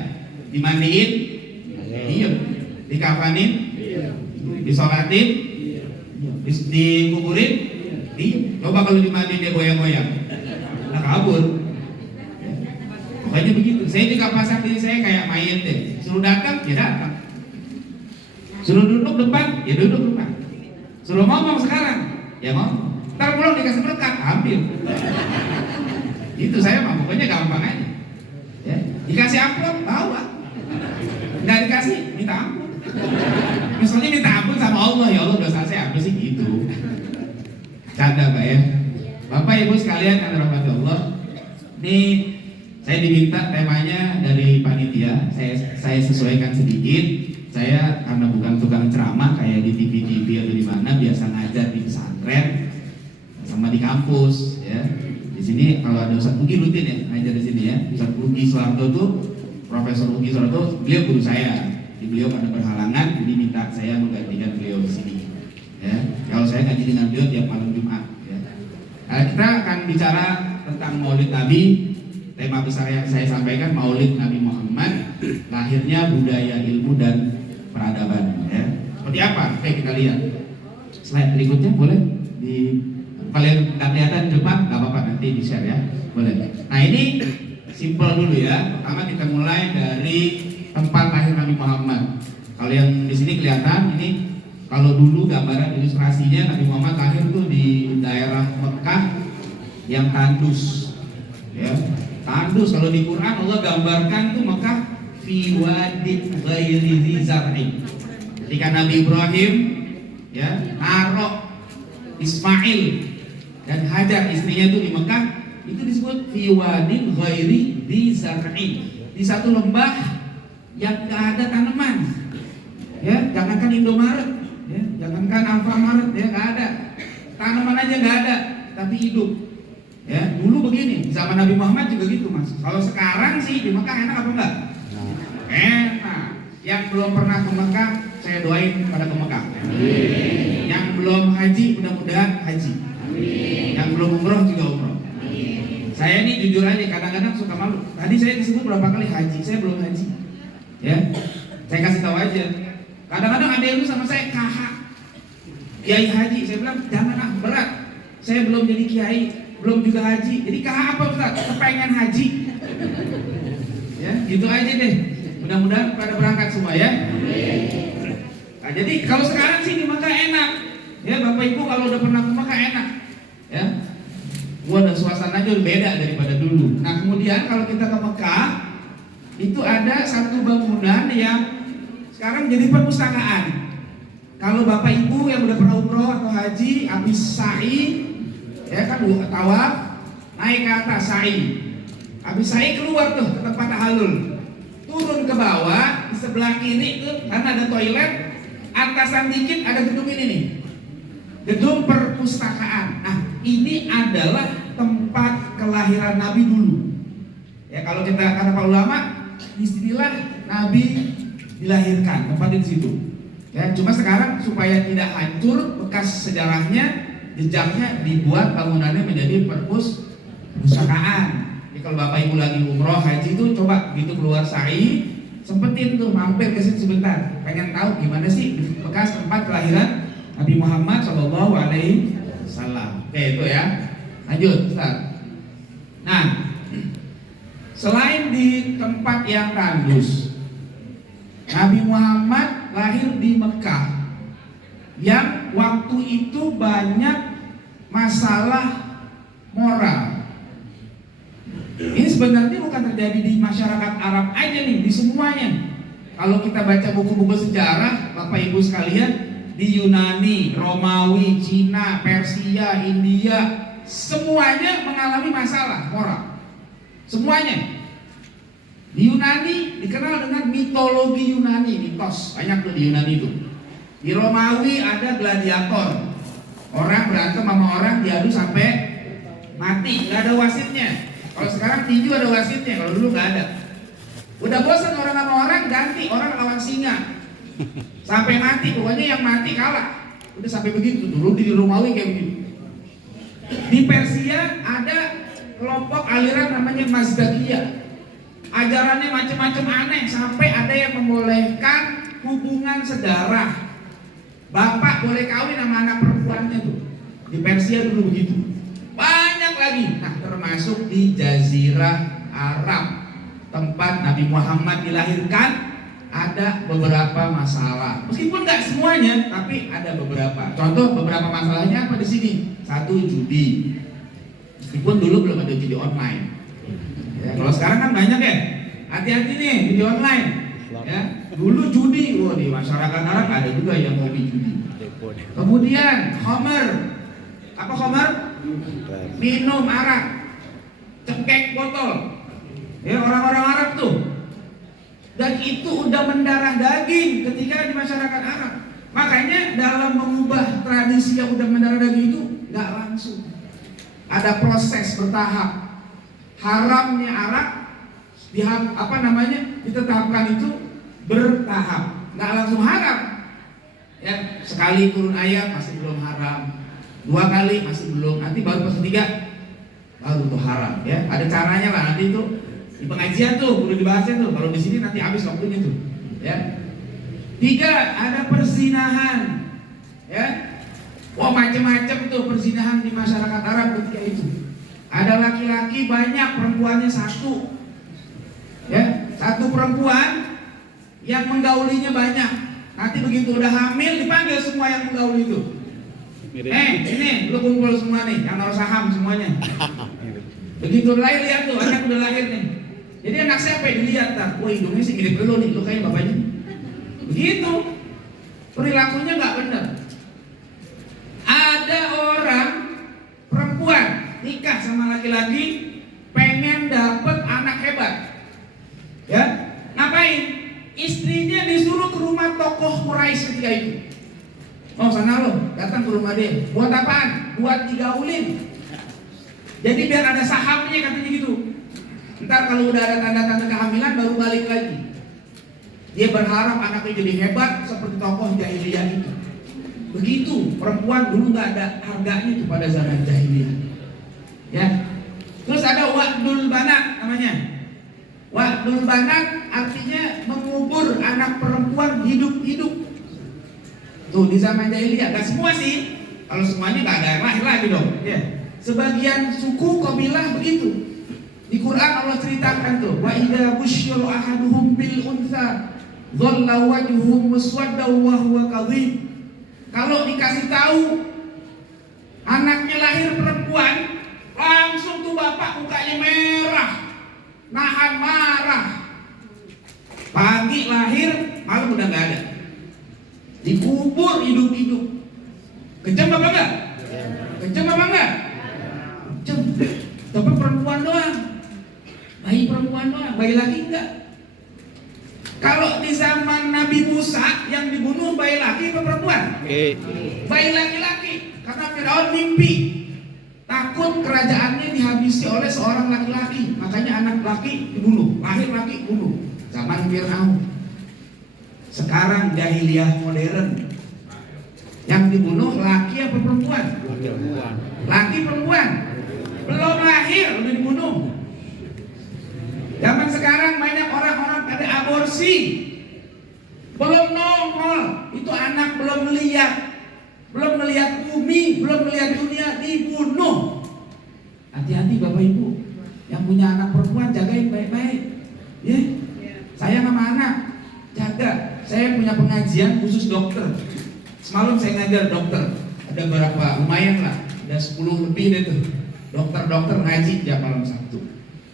Dimandiin, diem. Dikafanin, disolatin, dikuburin, diem. Coba kalau dimandiin dia goyang-goyang, nah kabur. Pokoknya begitu. Saya juga pasang diri saya kayak mayit deh. Suruh datang, ya datang. Suruh duduk depan, ya duduk depan. Suruh ngomong sekarang, ya ngomong. Ntar pulang dikasih berkat, ambil. Itu saya mah pokoknya gampang aja. Ya. Dikasih amplop, bawa. Nggak dikasih, minta ampun. Misalnya minta ampun sama Allah, ya Allah dosa saya apa sih gitu. Canda Pak ya. Bapak Ibu sekalian yang dirahmati Allah, nih saya diminta temanya dari panitia. Saya sesuaikan sedikit. Saya karena bukan tukang ceramah kayak di TV atau di mana, biasa ngajar di pesantren sama di kampus ya. Di sini kalau ada Ustadz Ugi rutin ya ngajar di sini ya. Ustadz Ugi Soeharto tuh, Profesor Ugi Soeharto, beliau guru saya. Beliau pada berhalangan, jadi minta saya menggantikan beliau di sini. Ya, kalau saya ngaji dengan beliau tiap malam Jumat. Ya. Nah, kita akan bicara tentang Maulid Nabi. Tema besar yang saya sampaikan Maulid Nabi Muhammad, lahirnya budaya ilmu dan peradaban. Ya. Seperti apa? Oke, kita lihat. Slide berikutnya boleh di kalian nggak kelihatan di depan, nggak apa-apa, nanti di share ya, boleh. Nah ini simple dulu ya. Pertama kita mulai dari tempat lahir Nabi Muhammad. Kalau yang di sini kelihatan ini, kalau dulu gambaran ilustrasinya Nabi Muhammad lahir tuh di daerah Mekah yang tandus. Ya. Tandus, kalau di Quran Allah gambarkan tuh Mekah fi wadin ghairi dzi zar'in. Ketika Nabi Ibrahim ya naruh Ismail dan Hajar istrinya itu di Mekah, itu disebut fi wadin ghairi dzi zar'in. Di satu lembah yang enggak ada tanaman. Ya, jangankan Indomaret, ya, jangankan Alfamaret, ya enggak ada. Tanaman aja enggak ada, tapi hidup. Ya, dulu begini, zaman Nabi Muhammad juga gitu Mas. Kalau sekarang sih di Mekah enak apa enggak? Enak. Yang belum pernah ke Mekah saya doain pada ke Mekah. Yang belum haji mudah-mudahan haji. Yang belum umroh juga umroh. Saya ini jujur aja kadang-kadang suka malu. Tadi saya disebut berapa kali haji, saya belum haji. Ya, saya kasih tahu aja. Kadang-kadang ada yang sama saya KH, kiai haji. Saya bilang jangan berat. Saya belum jadi kiai, belum juga haji. Jadi KH apa Ustaz? Kepengen haji. Ya, gitu aja deh. Mudah-mudahan pada berangkat semua ya. Nah, jadi kalau sekarang sih di Mekah enak. Ya, Bapak Ibu kalau udah pernah ke Mekah enak. Ya. Ada suasananya udah beda daripada dulu. Nah, kemudian kalau kita ke Mekah, itu ada satu bangunan yang sekarang jadi perpustakaan. Kalau Bapak Ibu yang udah pernah umroh atau haji, habis sa'i, ya kan tawaf, naik ke atas sa'i. Habis sa'i keluar tuh ke tempat tahalul. Turun ke bawah, di sebelah kiri tuh karena ada toilet, atasan dikit ada gedung ini nih. Gedung perpustakaan. Nah, ini adalah tempat kelahiran Nabi dulu. Ya, kalau kita kata para ulama, disinilah Nabi dilahirkan, tempatnya di situ. Ya, cuma sekarang supaya tidak hancur bekas sejarahnya, jejaknya dibuat bangunannya menjadi perpustakaan. Jadi kalau Bapak Ibu lagi umroh haji itu coba gitu keluar sa'i, sempetin tuh mampir ke situ sebentar, pengen tahu gimana sih bekas tempat kelahiran Nabi Muhammad SAW. Oke, itu ya. Lanjut, Ustaz. Nah, selain di tempat yang tandus, Nabi Muhammad lahir di Mekah yang waktu itu banyak masalah moral. Ini sebenarnya bukan terjadi di masyarakat Arab aja nih, di semuanya. Kalau kita baca buku-buku sejarah, Bapak Ibu sekalian, di Yunani, Romawi, Cina, Persia, India, semuanya mengalami masalah moral. Semuanya. Di Yunani dikenal dengan mitologi Yunani, mitos, banyak tuh di Yunani itu. Di Romawi ada gladiator, orang berantem sama orang diadu sampai mati, nggak ada wasitnya. Kalau sekarang tinju ada wasitnya, kalau dulu nggak ada. Udah bosan orang sama orang, ganti orang lawan singa. Sampai mati, pokoknya yang mati kalah. Udah sampai begitu, dulu di Romawi kayak begitu. Di Persia ada kelompok aliran namanya Mazdakiyah. Ajarannya macam-macam aneh, sampai ada yang membolehkan hubungan sedarah. Bapak boleh kawin sama anak perempuannya tuh. Di Persia dulu begitu. Banyak lagi. Nah, termasuk di Jazirah Arab, tempat Nabi Muhammad dilahirkan, ada beberapa masalah. Meskipun nggak semuanya, tapi ada beberapa. Contoh beberapa masalahnya apa di sini? Satu, judi. Meskipun dulu belum ada judi online. Ya, kalau sekarang kan banyak ya. Hati-hati nih judi online. Ya, dulu judi, di masyarakat Arab ada juga yang hobi judi. Kemudian khamar. Apa khamar? Minum arak, cekek botol. Ya, orang-orang Arab tuh. Dan itu udah mendarah daging ketika di masyarakat Arab. Makanya dalam mengubah tradisi yang udah mendarah daging itu nggak langsung. Ada proses bertahap. Haramnya arak ditetapkan itu bertahap, nggak langsung haram. Ya, sekali turun ayat masih belum haram, 2 kali masih belum, nanti baru pas ketiga baru tuh haram. Ya, ada caranya lah nanti itu di pengajian tuh udah dibahasnya tuh. Kalau di sini nanti habis waktunya tuh. Ya. 3, ada perzinahan. Ya. Wah, macam-macam tuh perzinahan di masyarakat Arab ketika itu. Ada laki-laki banyak, perempuannya 1. Ya, 1 perempuan yang menggaulinya banyak. Nanti begitu udah hamil dipanggil semua yang menggauli itu. Ini lu kumpul semua nih, yang naruh saham semuanya. Begitu lahir, lihat tuh anak udah lahir nih. Jadi anak siapa yang dilihat? Wah, hidungnya sih mirip lu nih, lu kayak bapaknya. Begitu. Perilakunya nggak benar. Ada orang perempuan nikah sama laki-laki pengen dapet anak hebat. Ya, ngapain? Istrinya disuruh ke rumah tokoh Quraisy ketika itu. Oh, sana lo, datang ke rumah dia. Buat apaan? Buat digaulin. Jadi biar ada sahamnya katanya gitu. Ntar kalau udah ada tanda-tanda kehamilan baru balik lagi. Dia berharap anaknya jadi hebat seperti tokoh jahiliyah itu. Begitu, perempuan dulu nggak ada harganya itu pada zaman jahiliyah. Ya. Terus ada wa'dul banat namanya. Wa'dul banat artinya mengubur anak perempuan hidup-hidup. Tuh di zaman jahiliyah, nggak semua sih. Kalau semuanya nggak ada yang lahir lagi dong. Ya. Sebagian suku kabilah begitu. Di Quran Allah ceritakan tuh, wa idza busyira ahaduhum bil untha dhalla wajhuhu muswaddan wa huwa kadhib. Kalau dikasih tahu anaknya lahir perempuan, langsung tuh bapak mukanya merah, nahan marah. Pagi lahir, malam udah nggak ada, dikubur hidup-hidup. Kejam apa enggak? Kejam apa enggak? Kejam. Tapi perempuan doang, bayi perempuan doang, bayi laki enggak. Kalau di zaman Nabi Musa yang dibunuh bayi laki atau perempuan? Bayi laki-laki, karena Firaun mimpi takut kerajaannya dihabisi oleh seorang laki-laki, makanya anak laki dibunuh, lahir laki bunuh. Zaman Firaun. Sekarang jahiliyah modern, yang dibunuh laki apa perempuan? Laki perempuan, belum lahir udah dibunuh. Zaman sekarang banyak orang-orang pada aborsi, belum nongol, itu anak belum melihat bumi, belum melihat dunia, dibunuh. Hati-hati Bapak Ibu, yang punya anak perempuan jagain baik-baik, ya. Saya sama anak jaga. Saya punya pengajian khusus dokter. Semalam saya ngajar dokter, ada berapa lumayan lah, ada 10 lebih deh tuh. Dokter-dokter ngaji tiap malam Sabtu.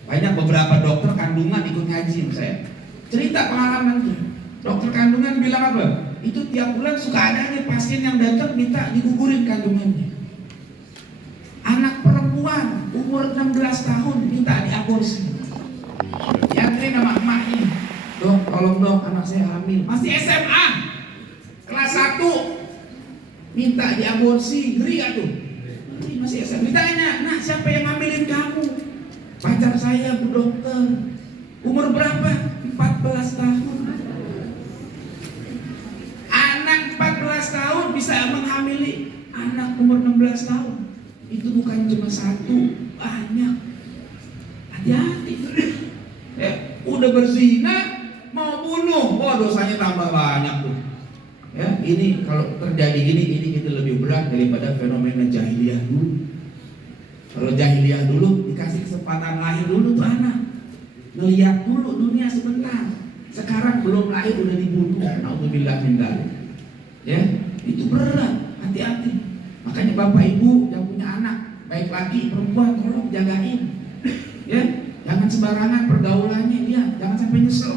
Banyak beberapa dokter kandungan ikut ngaji sama saya. Cerita pengalaman tuh. Dokter kandungan bilang apa? Itu tiap bulan suka ada nih pasien yang datang minta digugurin kandungannya. Anak perempuan umur 16 tahun minta diaborsi. Yantri nama emaknya, dok tolong dok anak saya hamil. Masih SMA kelas 1 minta diaborsi. Ngeri gak tuh? Masih SMA. Ditanya, nak siapa yang ngambilin kamu? Pacar saya bu dokter. Umur berapa? 14 tahun. Anak 14 tahun bisa menghamili anak umur 16 tahun. Itu bukan cuma satu, banyak. Hati-hati. Udah berzina mau bunuh, dosanya tambah banyak tuh. Ya, ini kalau terjadi ini kita lebih berat daripada fenomena jahiliyah dulu. Kalau jahiliyah dulu dikasih kesempatan lahir dulu tuh anak, ngeliat dulu dunia sebentar. Sekarang belum lahir udah dibunuh. Nauzubillah min dzalik. Ya, itu berat. Hati-hati. Makanya Bapak Ibu yang punya anak, baik laki perempuan, tolong jagain. Ya, jangan sembarangan pergaulannya dia, jangan sampai nyesel.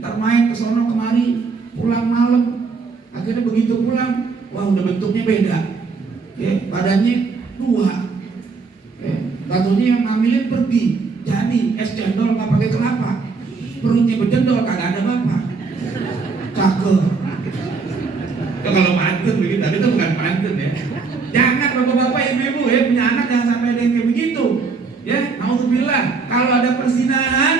Ntar main ke sono kemari, pulang malam. Akhirnya begitu pulang, wah udah bentuknya beda. Ya, badannya 2. Katanya yang ngambilin pergi, jadi es cendol nggak pakai kelapa, perutnya berjendol kagak ada bapak. Cakep. Itu kalau pantun begitu, tapi itu bukan pantun ya. Jangan bapak-bapak, ibu-ibu ya punya anak jangan sampai ada yang kayak begitu. Ya, naudzubillah. Kalau ada perzinahan,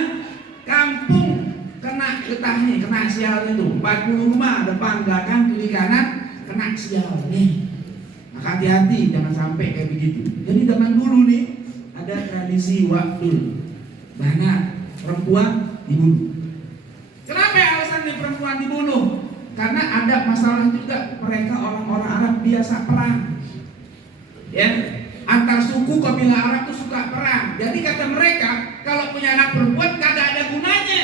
kampung kena getahnya, kena sialnya tuh. 40 rumah depan belakang kiri kanan kena sial nih. Maka hati-hati jangan sampai kayak begitu. Jadi zaman dulu nih ada tradisi wa'dul banat, perempuan dibunuh. Kenapa alasannya perempuan dibunuh? Karena ada masalah juga, mereka orang-orang Arab biasa perang. Ya, antar suku kabilah Arab tuh suka perang. Jadi kata mereka, kalau punya anak perempuan kagak ada gunanya.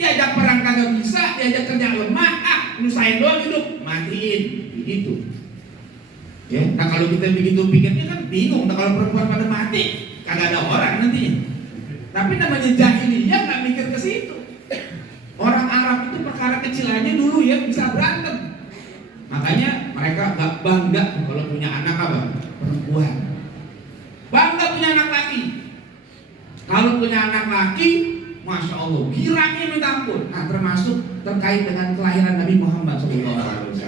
Diajak perang kagak bisa, diajak kerja lemah, nyusahin doang hidup, matiin, begitu. Ya, nah kalau kita begitu pikirnya kan bingung. Nah kalau perempuan pada mati, kagak ada orang nantinya. Tapi namanya jahiliyah nggak mikir ke situ. Orang Arab itu perkara kecil aja dulu ya bisa berantem. Makanya mereka nggak bangga kalau punya anak apa? Perempuan. Bangga punya anak laki. Kalau punya anak laki, masya Allah, girangnya minta ampun. Nah termasuk terkait dengan kelahiran Nabi Muhammad SAW.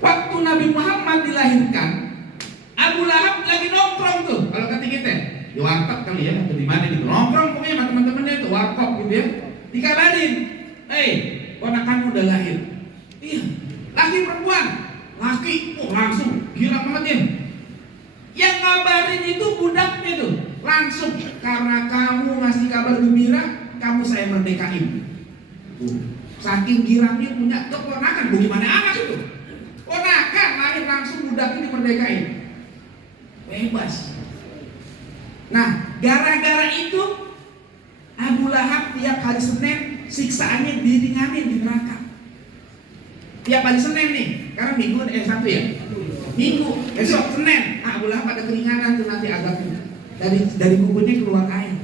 Waktu Nabi Muhammad dilahirkan, Abu Lahab lagi nongkrong tuh. Kalau kata kita di warkop kali ya, atau di mana gitu, nongkrong pokoknya sama teman-temannya itu warkop gitu ya. Dikabarin, keponakan udah lahir. Iya, laki perempuan, laki, langsung gila banget ya. Yang ngabarin itu budaknya tuh, langsung karena kamu ngasih kabar gembira, kamu saya merdekain. Saking girangnya punya keponakan, bagaimana anak itu? Ponakan lahir langsung budaknya dimerdekain, bebas. Nah, gara-gara itu Abu Lahab tiap hari Senin siksaannya diringanin di neraka. Tiap hari Senin nih, karena minggu Sabtu ya. Minggu, besok Senin, Abu Lahab ada keringanan tuh nanti azabnya. Dari kubunya keluar air.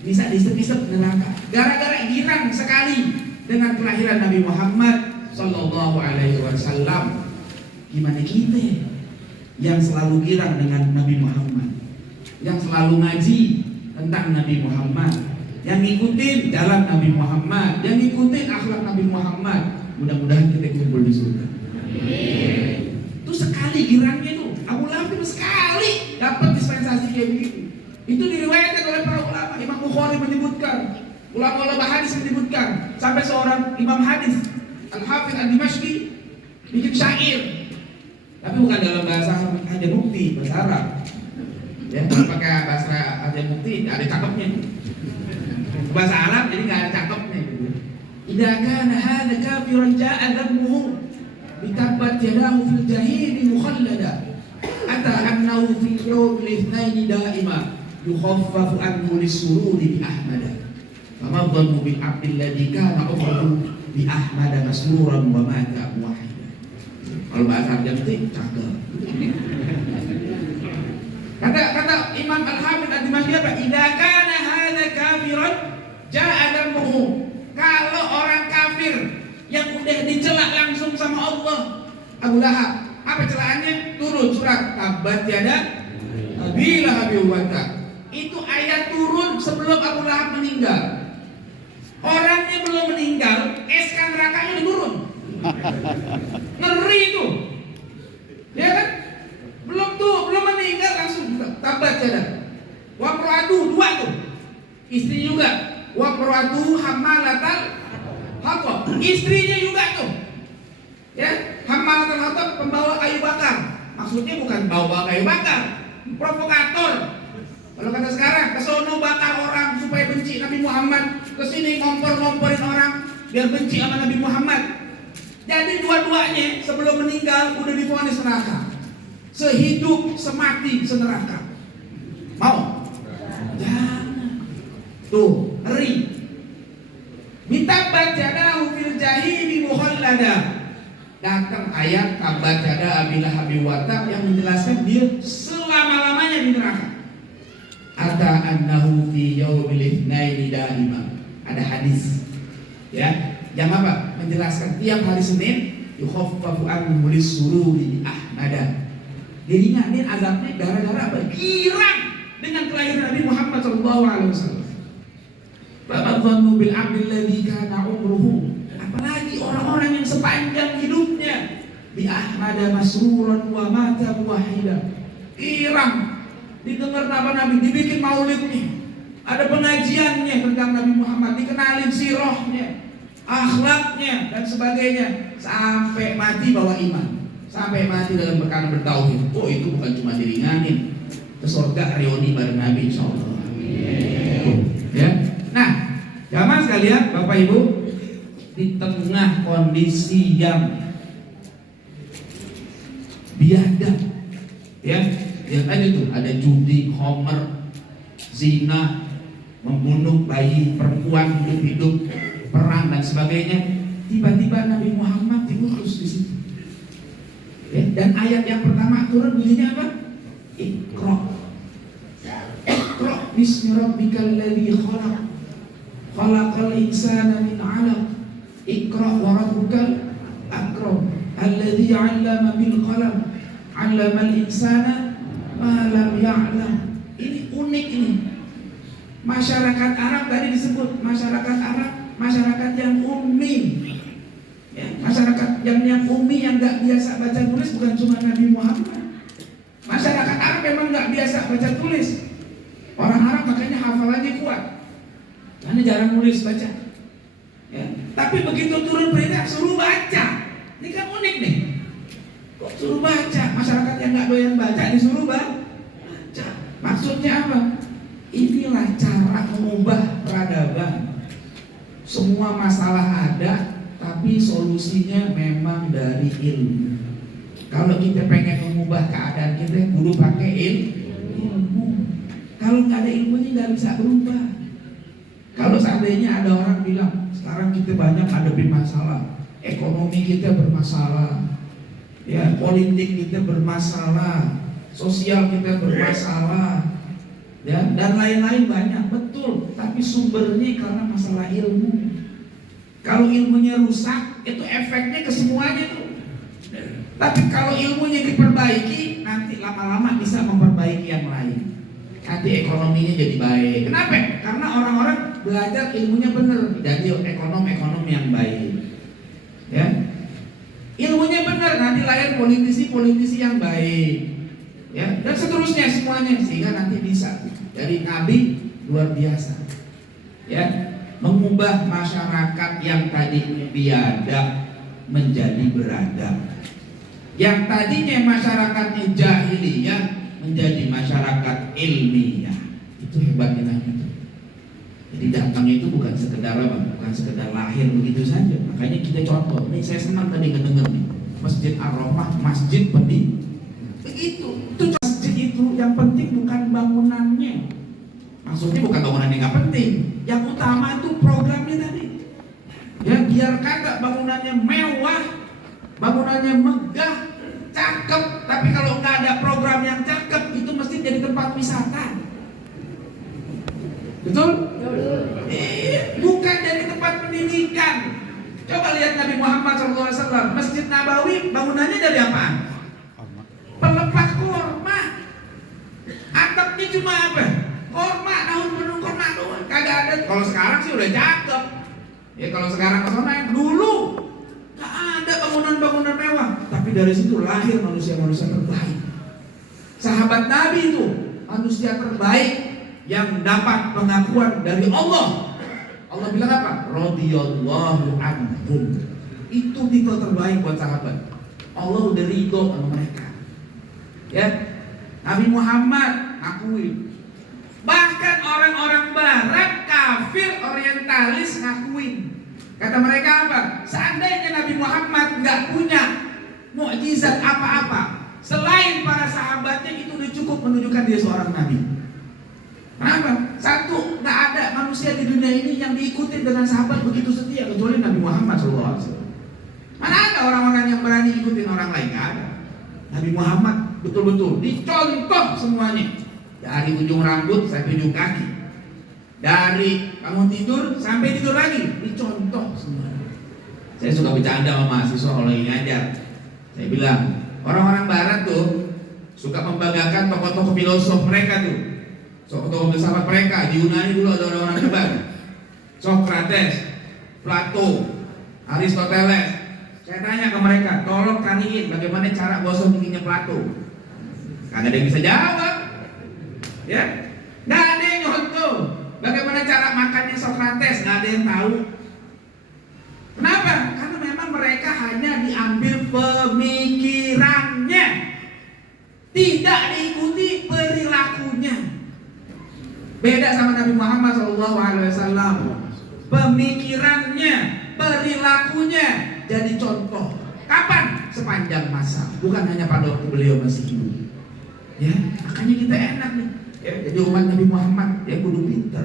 Bisa disep-disep neraka. Gara-gara girang sekali dengan kelahiran Nabi Muhammad Sallallahu Alaihi Wasallam. Gimana kita ya? Yang selalu girang dengan Nabi Muhammad, yang selalu ngaji tentang Nabi Muhammad, yang ngikutin jalan Nabi Muhammad, yang ngikutin akhlak Nabi Muhammad. Mudah-mudahan kita kumpul di surga. Itu sekali girangnya itu. Abu Lahab itu sekali dapat dispensasi kayak begitu. Itu diriwayatkan oleh para ulama. Imam Bukhari menyebutkan, ulama-ulama hadis menyebutkan, sampai seorang imam hadis Al-Hafidz Ad-Dimashqi bikin syair. Tapi bukan dalam bahasa aja bukti, bahasa Arab. Ya, pakai bahasa aja bukti, ada cakepnya. Bahasa Arab jadi nggak ada cakepnya. Idza kana hadza kafiran ja'a dhammuhu bitabbat yadahu fil jahim mukhallada ata annahu fi yawmil itsnain da'ima yukhaffafu anhu lisururi bi ahmada. Fama dhannu bil abdi alladhi kana umruhu bi ahmada masruran wa mata wahida. Kalau bahasa Arab itu cakep. Kata Imam Al-Hafidz Ad-Dimashqi apa? Idza kana hadza kafiran ja'a dhammuhu. Kalau orang kafir yang udah dicela langsung sama Allah, Abu Lahab, apa celaannya? Turun surat Tabbat yada Abi Lahab wa tab. Itu ayat turun sebelum Abu Lahab meninggal. Orangnya belum meninggal, SK nerakanya udah turun. Ngeri itu. Ya kan? Belum meninggal langsung Tabbat yada. Wa qur'atu dua tuh. Istri juga. Wa qur'atu hammalatal hatab. Istrinya juga tuh. Ya, hammalatal hatab, pembawa kayu bakar. Maksudnya bukan bawa kayu bakar, provokator. Kalau kata sekarang, kesono bakar orang supaya benci Nabi Muhammad, kesini ngompor-ngomporin orang biar benci sama Nabi Muhammad. Jadi dua-duanya sebelum meninggal udah divonis neraka. Sehidup semati seneraka. Mau? Jangan. Tuh, ngeri. Bitabbat yadahu fil jahimi mukhallada. Datang ayat tabbat yada Abi Lahab wa tab yang menjelaskan dia selama-lamanya di neraka. Ata annahu fi yaumil itsnain da'ima. Ada hadis. Ya, yang apa? Menjelaskan tiap hari Senin yukhaffafu anhu lisururi bi ahmada. Diringanin azabnya gara-gara apa? Girang dengan kelahiran Nabi Muhammad sallallahu alaihi wasallam. Fa'adhannu bil 'abdi alladhi kana umruhu. Apalagi orang-orang yang sepanjang hidupnya bi ahmada masruran wa mata wahida. Irang didengar nama Nabi, dibikin maulidnya, ada pengajiannya tentang Nabi Muhammad, dikenalin sirahnya, akhlaknya dan sebagainya, sampai mati bawa iman, sampai mati dalam berkana bertauhid. Oh, itu bukan cuma diringanin, ke surga reuni bareng Nabi insyaallah. Ya. Nah, jamaah sekalian, Bapak Ibu, di tengah kondisi yang biadab, ya, lihat aja tuh, ada judi, homer, zina, membunuh bayi perempuan hidup-hidup, perang dan sebagainya. Tiba-tiba Nabi Muhammad diutus di situ. Ya, dan ayat yang pertama turun bunyinya apa? Iqra. Iqra bismi rabbikal ladzi khalaq. Khalaqal insana min 'alaq. Iqra wa rabbukal akram. Alladzi 'allama bil qalam. 'Allamal insana ma lam ya'lam. Ini unik ini. Masyarakat Arab tadi disebut masyarakat Arab, masyarakat yang ummi. Ya, masyarakat yang ummi yang enggak biasa baca tulis bukan cuma Nabi Muhammad. Masyarakat Arab memang enggak biasa baca tulis. Orang Arab makanya hafalannya kuat. Karena jarang nulis baca. Ya. Tapi begitu turun perintah suruh baca. Ini kan unik nih. Kok suruh baca? Masyarakat yang nggak doyan baca disuruh baca. Maksudnya apa? Inilah cara mengubah peradaban. Semua masalah ada, tapi solusinya memang dari ilmu. Kalau kita pengen mengubah keadaan kita, kudu pakai ilmu. Kalau nggak ada ilmunya nggak bisa berubah. Kalau seandainya ada orang bilang sekarang kita banyak hadapin masalah, ekonomi kita bermasalah, ya politik kita bermasalah, sosial kita bermasalah, ya dan lain-lain banyak, betul. Tapi sumbernya karena masalah ilmu. Kalau ilmunya rusak, itu efeknya ke semuanya tuh. Tapi kalau ilmunya diperbaiki, nanti lama-lama bisa memperbaiki yang lain. Nanti ekonominya jadi baik. Kenapa? Karena orang-orang belajar ilmunya benar, jadi ekonom yang baik. Ya, ilmunya benar, nanti lahir politisi yang baik. Ya, dan seterusnya semuanya sehingga nanti bisa. Dari nabi luar biasa. Ya, mengubah masyarakat yang tadi biadab menjadi beradab. Yang tadinya masyarakatnya jahiliyah menjadi masyarakat ilmiah. Itu hebatnya Nabi. Jadi datangnya itu bukan sekedar apa? Bukan sekedar lahir begitu saja. Makanya kita contoh. Nih saya senang tadi ngedenger nih. Masjid Ar-Rahmah, masjid pendidikan. Begitu. Itu masjid itu yang penting bukan bangunannya. Maksudnya bukan bangunannya nggak penting. Yang utama itu programnya tadi. Ya biar kagak bangunannya mewah, bangunannya megah, cakep, tapi kalau nggak ada program yang cakep, itu mesti jadi tempat wisata. Betul? Bukan jadi tempat pendidikan. Coba lihat Nabi Muhammad SAW, Masjid Nabawi bangunannya dari apaan? Pelepah korma. Atapnya cuma apa? Korma, daun penuh korma doang. Kagak ada. Kalau sekarang sih udah cakep. Ya kalau sekarang ke sana, dulu gak ada bangunan-bangunan mewah, tapi dari situ lahir manusia-manusia terbaik. Sahabat Nabi itu manusia terbaik yang dapat pengakuan dari Allah. Allah bilang apa? Radhiyallahu anhum. Itu titel terbaik buat sahabat. Allah udah ridho sama mereka. Ya, Nabi Muhammad akui. Bahkan orang-orang Barat kafir orientalis ngakuin. Kata mereka apa? Seandainya Nabi Muhammad nggak punya mukjizat apa-apa, selain para sahabatnya, itu udah cukup menunjukkan dia seorang nabi. Kenapa? Satu, nggak ada manusia di dunia ini yang diikuti dengan sahabat begitu setia kecuali Nabi Muhammad SAW. Mana ada orang-orang yang berani ikutin orang lain? Nggak ada. Nabi Muhammad betul-betul dicontoh semuanya, dari ujung rambut sampai ujung kaki. Dari bangun tidur sampai tidur lagi dicontoh semua. Saya suka bercanda sama mahasiswa kalau lagi ngajar. Saya bilang orang-orang Barat tuh suka membanggakan tokoh-tokoh filosof mereka tuh, tokoh-tokoh filsafat mereka. Di Yunani dulu ada orang-orang hebat, Socrates, Plato, Aristoteles. Saya tanya ke mereka, tolong cariin bagaimana cara gosok giginya Plato. Kagak ada yang bisa jawab. Ya, nggak ada yang nyontoh. Bagaimana cara makannya Socrates, nggak ada yang tahu. Kenapa? Karena memang mereka hanya diambil pemikirannya, tidak diikuti perilakunya. Beda sama Nabi Muhammad SAW. Pemikirannya, perilakunya jadi contoh. Kapan? Sepanjang masa, bukan hanya pada waktu beliau masih hidup. Ya, makanya kita enak nih. Ya, jadi umat Nabi Muhammad ya kudu pinter.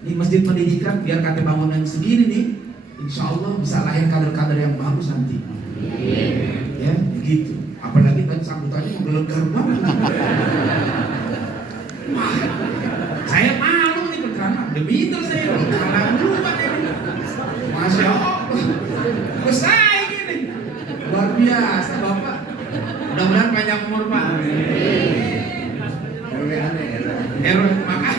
Di masjid pendidikan biar kata bangunan segini nih, insya Allah bisa lahir kader-kader yang bagus nanti. Ya, begitu. Apalagi tadi sambutannya menggelegar banget. Wah, saya malu nih berceramah. Demi itu saya kalah duluan ini. Masya Allah, besar gini. Luar biasa Bapak. Mudah-mudahan panjang umur Pak. Maka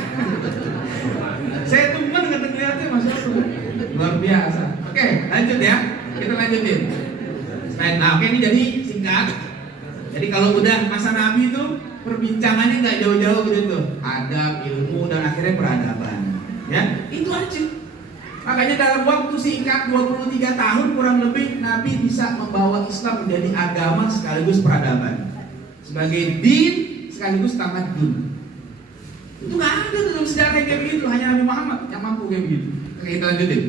saya teman dengan ngeliatnya Masya Allah luar biasa. Oke, lanjut ya, kita lanjutin. Nah, oke, ini jadi singkat. Jadi kalau udah masa Nabi itu perbincangannya nggak jauh-jauh gitu tuh, adab, ilmu, dan akhirnya peradaban. Ya, itu aja. Makanya dalam waktu singkat 23 tahun kurang lebih Nabi bisa membawa Islam menjadi agama sekaligus peradaban, sebagai din sekaligus tamadun. Itu nggak ada dalam sejarah kayak begitu, hanya Nabi Muhammad yang mampu kayak begitu. Oke, kita lanjutin.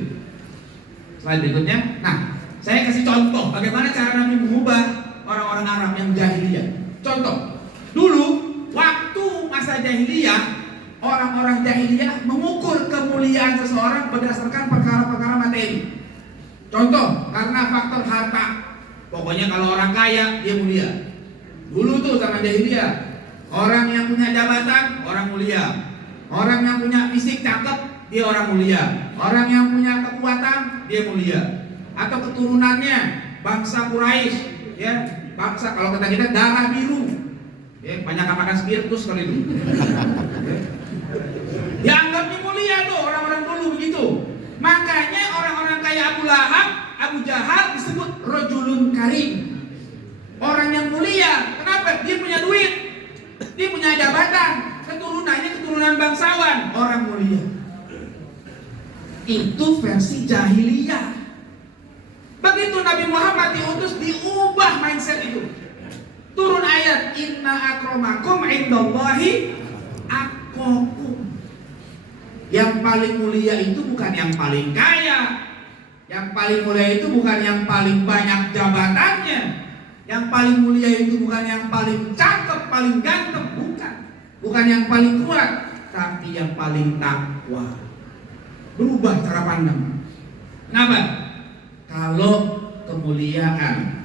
Slide berikutnya. Nah, saya kasih contoh bagaimana cara Nabi mengubah orang-orang Arab yang jahiliyah. Contoh, dulu waktu masa jahiliyah, orang-orang jahiliyah mengukur kemuliaan seseorang berdasarkan perkara-perkara materi. Contoh, karena faktor harta. Pokoknya kalau orang kaya, dia mulia. Dulu tuh zaman jahiliyah, orang yang punya jabatan, orang mulia. Orang yang punya fisik cakep, dia orang mulia. Orang yang punya kekuatan, dia mulia. Atau keturunannya, bangsa Quraisy, ya, bangsa kalau kata kita darah biru. Ya, banyak makan spiritus kali itu. Ya. Dianggapnya mulia tuh orang-orang dulu begitu. Makanya orang-orang kayak Abu Lahab, Abu Jahal disebut rajulun karim. Orang yang mulia. Kenapa? Dia punya duit, dia punya jabatan, keturunannya keturunan bangsawan, orang mulia. Itu versi jahiliyah. Begitu Nabi Muhammad diutus, diubah mindset itu. Turun ayat, inna akramakum indallahi atqakum. Yang paling mulia itu bukan yang paling kaya. Yang paling mulia itu bukan yang paling banyak jabatannya. Yang paling mulia itu bukan yang paling cakep, paling ganteng, bukan. Bukan yang paling kuat, tapi yang paling takwa. Berubah cara pandang. Kenapa? Kalau kemuliaan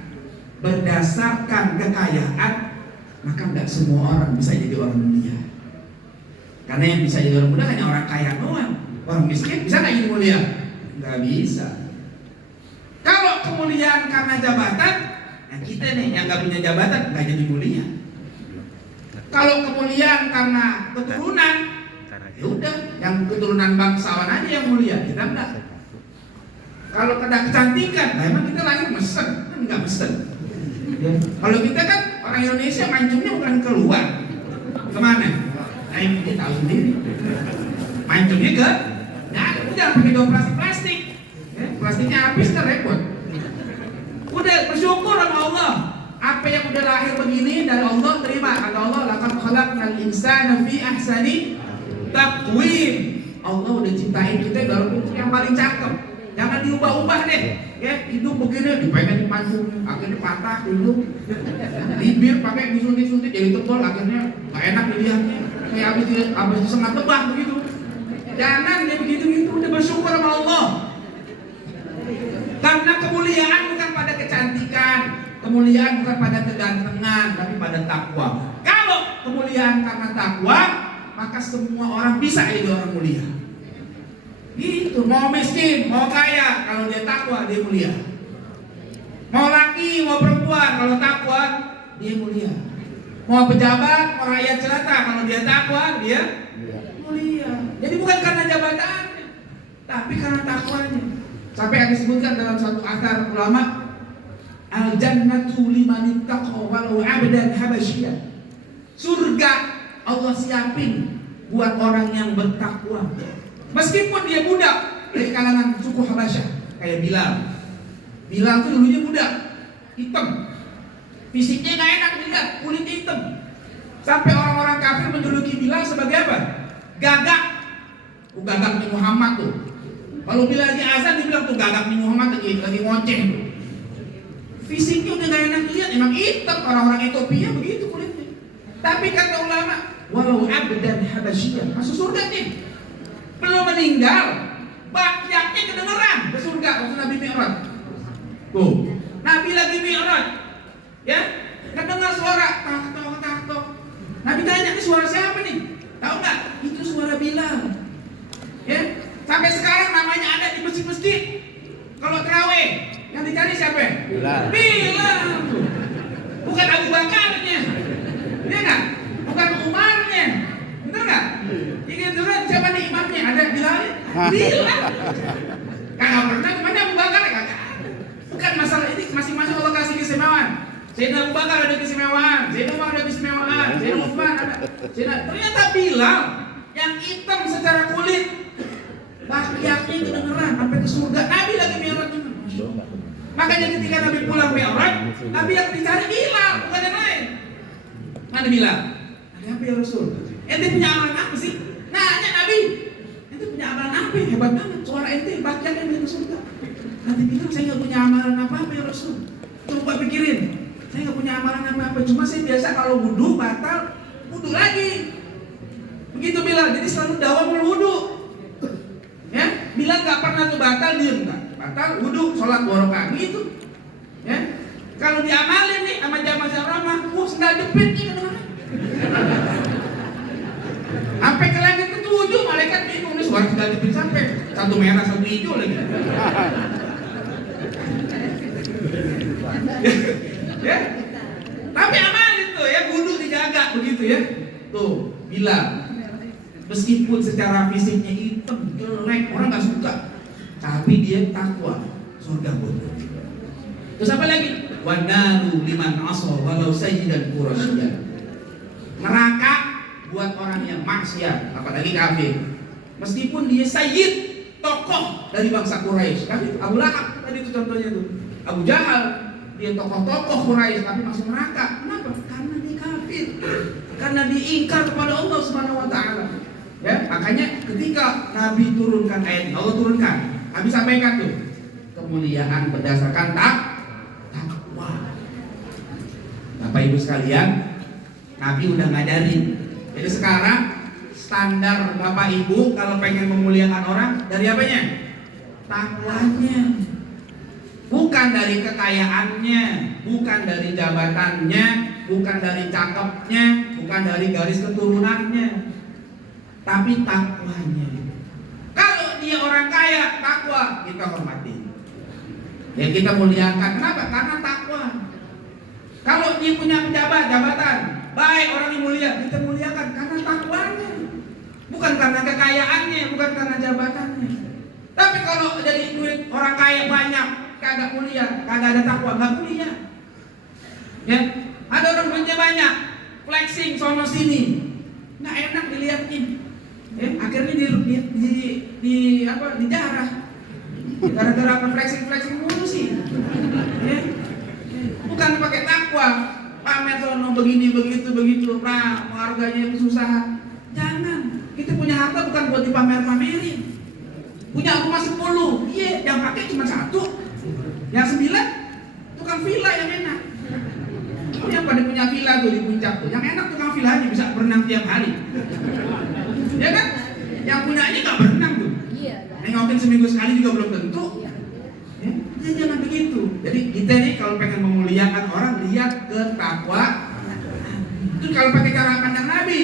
berdasarkan kekayaan, maka tidak semua orang bisa jadi orang mulia. Karena yang bisa jadi orang mulia hanya orang kaya doang. Orang miskin bisa nggak jadi mulia? Nggak bisa. Kalau kemuliaan karena jabatan, nah kita nih yang nggak punya jabatan nggak jadi mulia. Kalau kemuliaan karena keturunan, ya udah, yang keturunan bangsawan aja yang mulia, kita enggak. Kalau kena kecantikan, nah emang kita lahir mesen, kan nggak mesen. Ya. Kalau kita kan orang Indonesia mancungnya bukan keluar, kemana? Nah ini kita tahu sendiri. Mancungnya ke, nah udah pakai operasi plastik, ya, plastiknya habis kan repot. Udah bersyukur sama Allah. Apa yang udah lahir begini dari Allah terima. Kata Allah, laqad khalaqnal insana fi ahsani taqwim. Allah udah ciptain kita dalam bentuk yang paling cakep. Jangan diubah-ubah deh. Ya, hidung begini dipengen dipancung, akhirnya patah hidung. Bibir pakai disuntik-suntik jadi tebal, akhirnya nggak enak dilihatnya. Kayak habis disengat tebah begitu. Jangan dia begitu-gitu, udah bersyukur sama Allah. Karena kemuliaan bukan pada kecantikan, kemuliaan bukan pada kegantengan, tapi pada takwa. Kalau kemuliaan karena takwa, maka semua orang bisa jadi orang mulia. Itu mau miskin, mau kaya, kalau dia takwa dia mulia. Mau laki, mau perempuan, kalau takwa dia mulia. Mau pejabat, mau rakyat jelata, kalau dia takwa dia mulia. Jadi bukan karena jabatannya, tapi karena takwanya. Sampai yang disebutkan dalam satu athar ulama, al-jannatu liman ittaqa walau 'abdan habasyiyah. Surga Allah siapin buat orang yang bertakwa. Meskipun dia budak dari kalangan suku Habasyah, kayak Bilal. Bilal itu dulunya budak, hitam. Fisiknya gak enak dilihat, kulit hitam. Sampai orang-orang kafir menjuluki Bilal sebagai apa? Gagak. Gagaknya Muhammad tuh. Kalau Bilal lagi azan dibilang tuh gagaknya Muhammad lagi ngoceh tuh. Fisiknya udah gak enak dilihat, emang hitam. Orang-orang Ethiopia begitu kulitnya. Tapi kata ulama, walau abdan habasyiyah, masuk surga nih. Belum meninggal, bakyaknya kedengeran ke surga waktu Nabi Mi'raj. Tuh, Nabi lagi Mi'raj, ya, kedengar suara tak-tok. Nabi tanya, ini suara siapa nih? Tahu nggak? Itu suara Bilal. Ya, sampai sekarang namanya ada di masjid-masjid. Kalau terawih, yang dicari siapa? Bilal. Bukan Abu Bakarnya, dia nggak? Bukan Umarnya, bener nggak? Ingin turun siapa nih imamnya? Ada Bilal? Bilal. Kagak pernah kemana Abu Bakar? Kagak. Bukan masalah ini, masing-masing Allah kasih keistimewaan. Sayyidina Abu Bakar ada keistimewaan, Sayyidina Umar ada keistimewaan, Sayyidina Utsman ada. Ternyata Bilal yang hitam secara kulit, Rakyatnya kedengeran sampai ke surga. Nabi lagi mi'raj. Makanya ketika Nabi pulang mi'raj, Nabi yang dicari Bilal, bukan yang lain. Mana Bilal? Ada apa ya Rasul? Ente punya amalan apa sih? Nanya Nabi. Ente punya amalan apa? Hebat banget. Suara ente rakyatnya ke surga. Nabi bilang saya nggak punya amalan apa-apa ya Rasul. Coba pikirin. Saya nggak punya amalan apa-apa. Cuma saya biasa kalau wudu batal, wudu lagi. Begitu Bilal. Jadi selalu dawamul wudu. Ya, Bilal nggak pernah tuh batal diem nggak. Batal wudu, sholat 2 rakaat gitu. Ya, kalau diamalin nih sama jamaah ramah, sendal jepit nih kadang-kadang. Sampai ke langit ke-7 malaikat bingung nih suara sendal jepit sampai satu merah satu hijau lagi. Ya, tapi amalin tuh ya, wudu dijaga begitu ya. Tuh Bilal, meskipun secara fisiknya hitam, jelek, orang nggak suka, tapi dia takwa, surga buat. Terus apa lagi? Wanaru liman asal walau sayyidan quraisyan. Neraka buat orang yang maksiat, apalagi kafir. Meskipun dia sayyid, tokoh dari bangsa Quraisy. Tapi Abu Lahab tadi itu contohnya tuh. Abu Jahal, dia tokoh-tokoh Quraisy tapi masuk neraka. Kenapa? Karena dia kafir. Karena diingkar kepada Allah Subhanahu wa taala. Ya, makanya ketika Nabi turunkan ayat, Allah turunkan, Nabi sampaikan tuh kemuliaan berdasarkan takwa. Bapak Ibu sekalian, Nabi udah ngajarin. Jadi sekarang standar Bapak Ibu kalau pengen memuliakan orang dari apanya? Takwanya. Bukan dari kekayaannya, bukan dari jabatannya, bukan dari cakepnya, bukan dari garis keturunannya, tapi takwanya. Kalau dia orang kaya, takwa, kita hormati. Ya kita muliakan. Kenapa? Karena takwa. Kalau dia punya jabatan, baik orang yang mulia, kita muliakan karena takwanya. Bukan karena kekayaannya, bukan karena jabatannya. Tapi kalau jadi duit orang kaya banyak, kagak mulia, kagak ada takwa, nggak mulia. Ya, ada orang duitnya banyak, flexing sono sini, nggak enak dilihatnya. Ya, akhirnya dijarah. Gara-gara apa flexing mulu sih. Ya. Bukan pakai takwa, pamer sono begini begitu, harganya kesusahan. Jangan. Kita punya harta bukan buat dipamer-pamerin. Punya aku mah 10, iya, yang pakai cuma 1. Yang 9 tukang villa yang enak. Yang pada punya villa tuh di puncak tuh, yang enak tukang villanya bisa berenang tiap hari. Ya kan? Yang punyanya nggak berenang tuh. Nengokin seminggu sekali juga belum tentu. Ya, jangan begitu. Jadi kita nih kalau pengen memuliakan orang, lihat ke takwa. Itu kalau pakai cara pandang Nabi.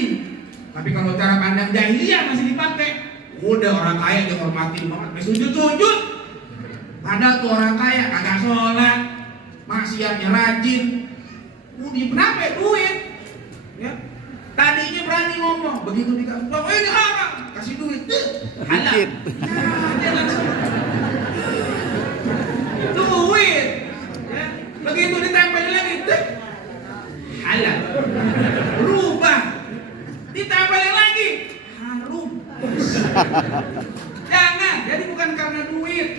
Tapi kalau cara pandang jahiliyah masih dipakai. Udah orang kaya dihormati banget, sujud-sujud. Padahal tuh orang kaya kagak sholat, maksiatnya rajin. Kenapa? Duit. Ya. Tadinya berani ngomong, begitu dikasih, "Oh, ini haram." Kasih duit. Halal. Nah, dia langsung duit. Ya. Begitu ditempel lagi, halal. Berubah. Ditempel lagi, harum. Jangan, jadi bukan karena duit.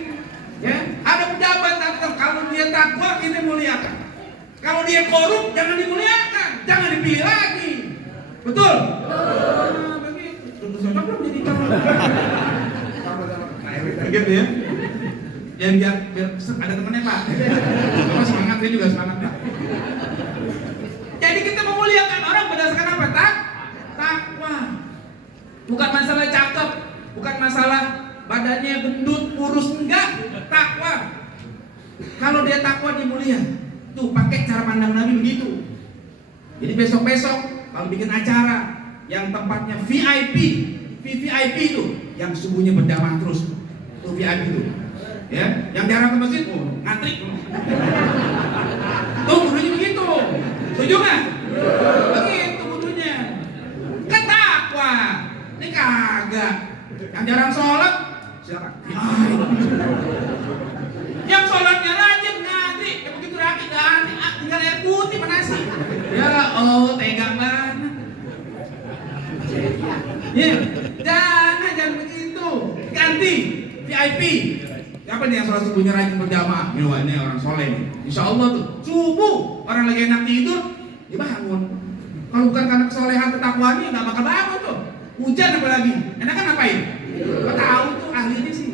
Ya, ada pejabat datang, kalau dia takwa kita muliakan. Kalau dia korup jangan dimuliakan, jangan dipilih lagi. Betul? Nah, begitu. Tentu belum jadi gitu ya. Biar ada temennya Pak. Bapak semangat, saya juga semangat Pak. Jadi kita memuliakan orang berdasarkan apa? Takwa. Bukan masalah cakep, bukan masalah badannya gendut, kurus, enggak. Takwa. Kalau dia takwa dia mulia. Tuh pakai cara pandang Nabi begitu. Jadi besok-besok kalau bikin acara yang tempatnya VIP, VVIP itu, yang subuhnya berjamaah terus, tuh VIP itu, ya, yang jarang ke masjid, ngantri. Tuh kudunya begitu, setuju nggak? Begitu kudunya. Kan takwa, ini kagak. Yang jarang sholat, siapa? Yang sholatnya rajin ngantri, ya begitu rapi ganti, tinggal air putih sama nasi. Ya Allah, tega banget. Ya, jangan begitu. Ganti nanti VIP. Siapa nih yang sholat subuhnya rajin berjamaah? Ini orang soleh nih. Insya Allah tuh subuh orang lagi enak tidur, dia bangun. Kalau bukan karena kesolehan ketakwaannya nggak bakal bangun tuh. Hujan apalagi, enakan ngapain? Gak tahu tuh ahlinya sih.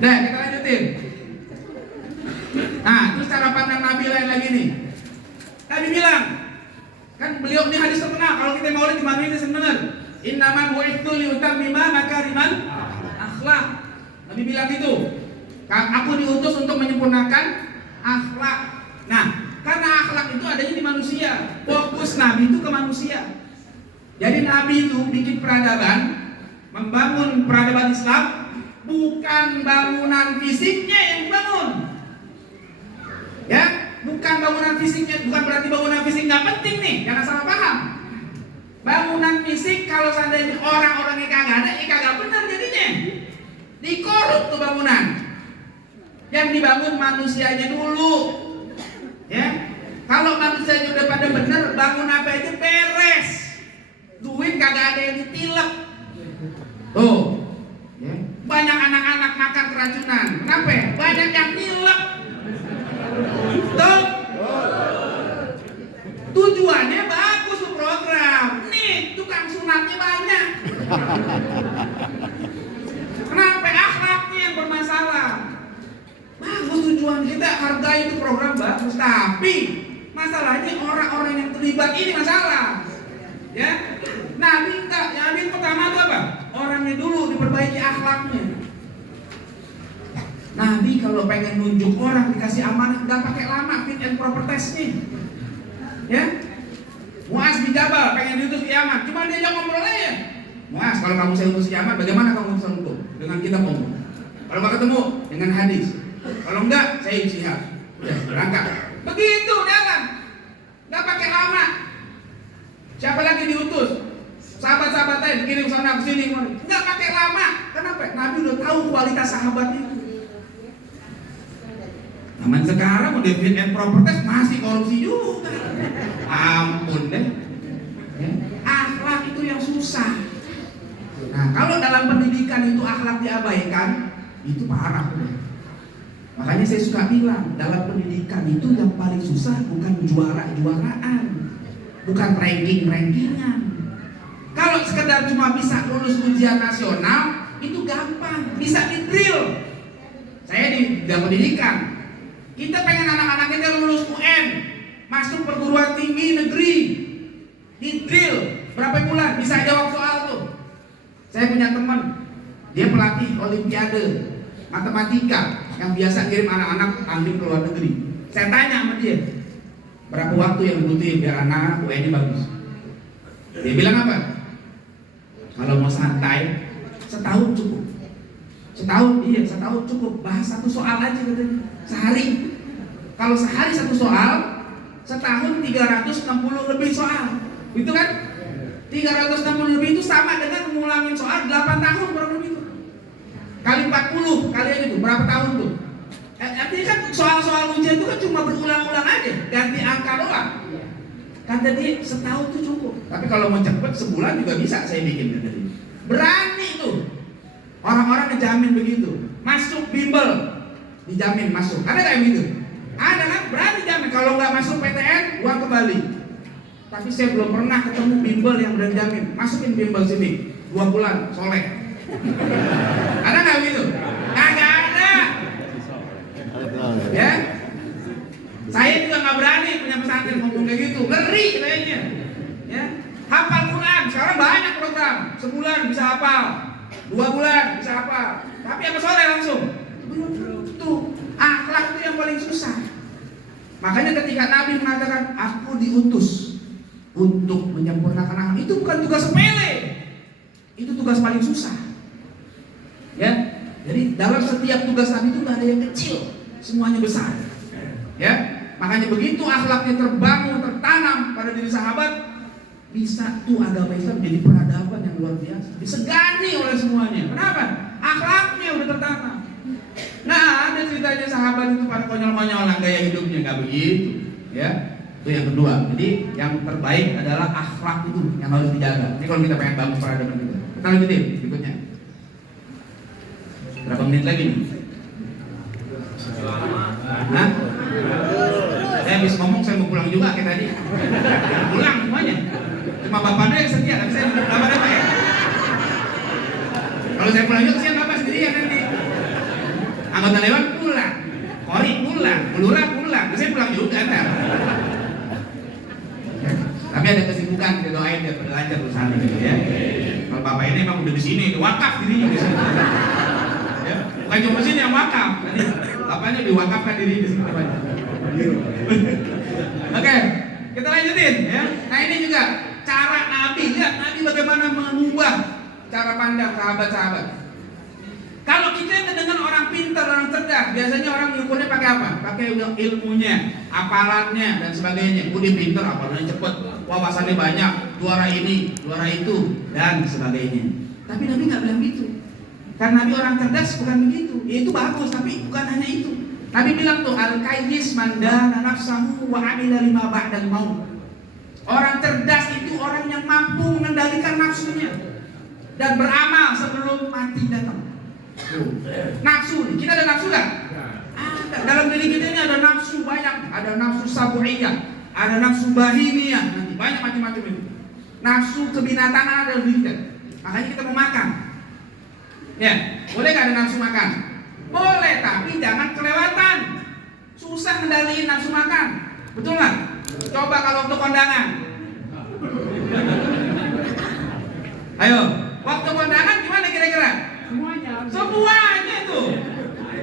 Nah, kita lanjutin. Nah, terus cara pandang Nabi lain lagi nih. Nabi bilang, kan beliau ini hadis terkenal. Kalau kita mau di mana ini sebenarnya, innaman bu'itsu liutammima makarimal akhlak. Nabi bilang gitu. Aku diutus untuk menyempurnakan akhlak. Nah, karena akhlak itu adanya di manusia. Fokus Nabi itu ke manusia. Jadi Nabi itu bikin peradaban, membangun peradaban Islam, bukan bangunan fisiknya yang dibangun. Ya, bukan bangunan fisiknya, bukan berarti bangunan fisik nggak penting nih, jangan salah paham. Bangunan fisik kalau seandainya orang-orangnya kagak ada, kagak benar jadinya. Dikorup tuh bangunan. Yang dibangun manusianya dulu. Ya, kalau manusianya udah pada bener, bangun apa aja beres. Duit kagak ada yang ditilep. Tuh, ya. Banyak anak-anak makan keracunan. Kenapa? Banyak yang nilep. Tuh, tujuannya bagus tuh program. Nih, tukang sunatnya banyak. Kenapa? Akhlaknya yang bermasalah. Bagus tujuan kita, hargai itu program bagus. Tapi masalahnya orang-orang yang terlibat ini masalah. Ya, Nabi enggak. Nabi pertama itu apa? Orangnya dulu diperbaiki akhlaknya. Nabi kalau pengen nunjuk orang dikasih amanah nggak pakai lama fit and proper testnya. Ya, Muaz bin Jabal pengen diutus ke Yaman, cuma diajak ngobrol aja. Muaz, kalau kamu saya utus ke Yaman, bagaimana kamu bisa untuk dengan kita ngomong? Kalau nggak ketemu dengan hadis, kalau enggak saya ijtihad. Udah berangkat. Begitu jalan, nggak pakai lama. Siapa lagi diutus? Sahabat-sahabatnya dikirim sana ke sini, nggak pakai lama. Kenapa? Nabi udah tahu kualitas sahabat itu. Zaman sekarang udah fit and proper test masih korupsi juga. Ampun deh. Ya. Akhlak itu yang susah. Nah, kalau dalam pendidikan itu akhlak diabaikan, itu parah deh. Makanya saya suka bilang, dalam pendidikan itu yang paling susah bukan juara-juaraan, bukan ranking-rankingan. Kalau sekedar cuma bisa lulus ujian nasional, itu gampang, bisa di-drill. Saya di dalam pendidikan, kita pengen anak-anak kita lulus UN, masuk perguruan tinggi negeri, di-drill berapa bulan, bisa jawab soal tuh. Saya punya teman, dia pelatih olimpiade matematika yang biasa kirim anak-anak tanding ke luar negeri. Saya tanya sama dia, berapa waktu yang dibutuhin biar anak-anak UN-nya bagus? Dia bilang apa? Kalau mau santai, setahun cukup. Setahun cukup. Bahas satu soal aja katanya, sehari. Kalau sehari satu soal, setahun 360 lebih soal. Itu kan? 360 lebih itu sama dengan ngulangin soal 8 tahun kurang lebih itu. Kali 40, kali aja itu, berapa tahun tuh? Artinya kan soal-soal ujian itu kan cuma berulang-ulang aja, ganti angka doang. Kata dia setahun tuh cukup. Tapi kalau mau cepet sebulan juga bisa saya bikin kata dia. Berani tuh. Orang-orang dijamin begitu. Masuk bimbel dijamin masuk. Ada kayak gitu? Ada kan? Berani jamin. Kalau nggak masuk PTN, uang kembali. Tapi saya belum pernah ketemu bimbel yang berani jamin. Masukin bimbel sini 2 bulan, soleh. Ada nggak gitu? Nggak ada. Ya? Saya juga nggak berani punya pesantren ngomong kayak gitu. Ngeri kayaknya. Ya? Hafal Quran. Sekarang banyak program. Sebulan bisa hafal. 2 bulan bisa hafal. Tapi apa soleh langsung? Belum. Tuh. Akhlak itu yang paling susah. Makanya ketika Nabi mengatakan aku diutus untuk menyempurnakan akhlak, itu bukan tugas sepele. Itu tugas paling susah. Ya. Jadi dalam setiap tugas Nabi itu nggak ada yang kecil, semuanya besar. Ya. Makanya begitu akhlaknya terbangun, tertanam pada diri sahabat, bisa tuh agama Islam jadi peradaban yang luar biasa. Disegani oleh semuanya. Kenapa? Akhlaknya udah tertanam. Nah, ada ceritanya sahabat itu pada konyol-konyolan gaya hidupnya, nggak begitu, ya. Itu yang kedua. Jadi yang terbaik adalah akhlak itu yang harus dijaga. Ini kalau kita pengen bangun peradaban kita. Kita lanjutin berikutnya. Berapa menit lagi nih? Hah? Saya habis ngomong, saya mau pulang juga kayak tadi. Pulang semuanya. Cuma bapaknya yang setia, tapi saya belum dapat apa ya. Kalau saya pulang juga, kesian bapak sendirian nanti. Anggota dewan pulang, Kori pulang, Lurah pulang, saya pulang juga ntar. Tapi ada kesibukan, kita doain dia berlancar urusan gitu ya. Kalau bapak ini emang udah di sini, wakaf dirinya di sini. Ya, bukan cuma sini yang wakaf, nanti bapaknya diwakafkan diri di sini. Oke, kita lanjutin ya. Nah ini juga cara Nabi, lihat Nabi bagaimana mengubah cara pandang sahabat-sahabat. Kalau kita yang dengan orang pintar, orang cerdas, biasanya orang mengukurnya pakai apa? Pakai ilmunya, apalannya dan sebagainya. Dia pintar, apalannya cepat, wawasannya banyak, juara ini, juara itu dan sebagainya. Tapi Nabi nggak bilang gitu. Karena Nabi orang cerdas bukan begitu. Ya, itu bagus, tapi bukan hanya itu. Nabi bilang tuh al-kayyis mandana nafsahu wa amila lima ba'dal maut. Orang cerdas itu orang yang mampu mengendalikan nafsunya dan beramal sebelum mati datang. Nafsu nih, kita ada nafsu nggak? Ada. Dalam diri kita ini ada nafsu banyak, ada nafsu sabu'iyah, ada nafsu bahimiyah, nanti banyak macam-macam itu. Nafsu kebinatangan ada di kita. Makanya kita mau makan. Ya, boleh nggak ada nafsu makan? Boleh, tapi jangan kelewatan. Susah ngendaliin nafsu makan, betul nggak? Coba kalau untuk kondangan. Ayo, waktu kondangan gimana kira-kira? Semuanya tuh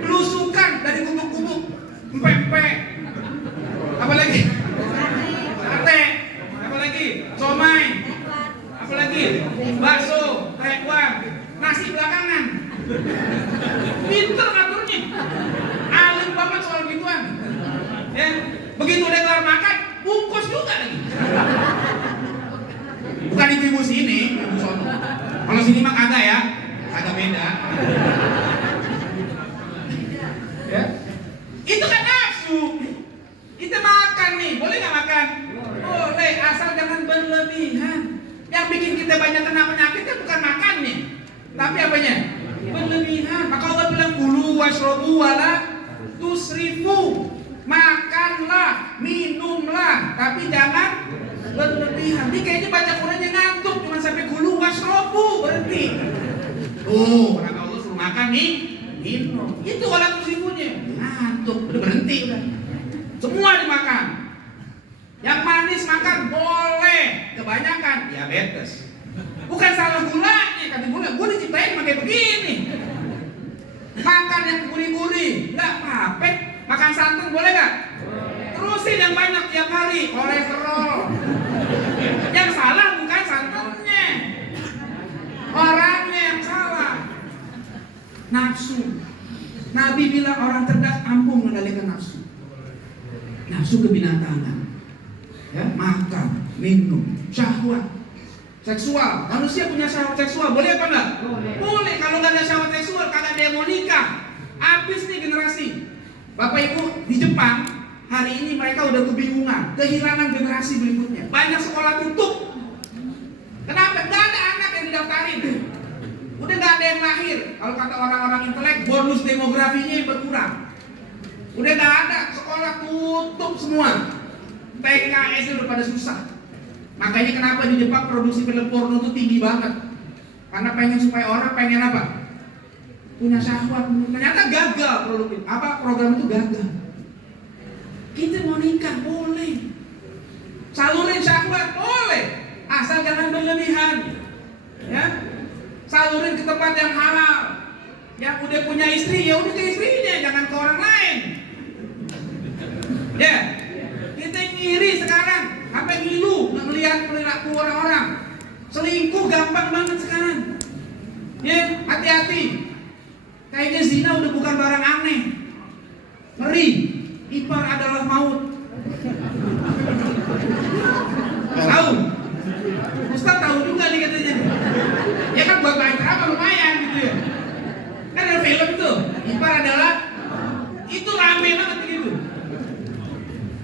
belusukan dari gubuk-gubuk, empek-empek, apalagi sate, apalagi somai, apalagi bakso, tekwang, nasi belakangan. Pinter ngaturnya, alim banget soal gituan. Ya, begitu udah kelar makan, bungkus juga lagi. Bukan ibu sini, ibu sono. Kalau sini mah kagak ya. Agak beda. Ya. Itu kan nafsu. Kita makan nih, boleh nggak makan? Boleh, asal jangan berlebihan. Yang bikin kita banyak kena penyakitnya bukan makannya, tapi apanya? Berlebihan. Maka Allah bilang kulu washrobu wala tusrifu. Makanlah, minumlah, tapi jangan berlebihan. Ini kayaknya baca Qurannya ngantuk, cuma sampai kulu washrobu berhenti. Karena Allah suruh makan nih, minum. Itu wala tusrifunya. Ngantuk, udah berhenti udah. Semua dimakan. Yang manis makan boleh, kebanyakan diabetes. Bukan salah gulanya, kata gula, gue diciptain pakai begini. Makan yang gurih-gurih, nggak apa-apa. Makan santan boleh nggak? Terusin yang banyak tiap hari, kolesterol. Yang salah bukan santannya, orangnya yang salah. Nafsu. Nabi bilang orang cerdas mampu mengendalikan nafsu. Nafsu kebinatangan. Ya, makan, minum, syahwat, seksual. Manusia punya syahwat seksual, boleh apa enggak? Boleh. Kalau nggak ada syahwat seksual, kagak ada yang mau nikah. Habis nih generasi. Bapak Ibu, di Jepang hari ini mereka udah kebingungan, kehilangan generasi berikutnya. Banyak sekolah tutup. Kenapa? Nggak ada anak yang didaftarin. Udah nggak ada yang lahir. Kalau kata orang-orang intelek, bonus demografinya berkurang. Udah nggak ada, sekolah tutup semua. TK, SD udah pada susah. Makanya kenapa di Jepang produksi film porno itu tinggi banget. Karena pengen supaya orang pengen apa? Punya syahwat. Ternyata gagal program itu gagal. Kita mau nikah boleh, salurin syahwat boleh, asal jangan berlebihan. Ya, salurin ke tempat yang halal. Yang udah punya istri ya udah ke istrinya, jangan ke orang lain. Ya, kita ngiri sekarang, sampai ngilu ngelihat perilaku orang-orang. Selingkuh gampang banget sekarang. Ya, hati-hati. Kayaknya zina udah bukan barang aneh. Ngeri. Ipar adalah maut. Tahu? Ustaz tahu juga nih katanya. Ya kan buat main drama lumayan gitu ya. Kan ada film tuh. Ipar adalah itu rame banget gitu.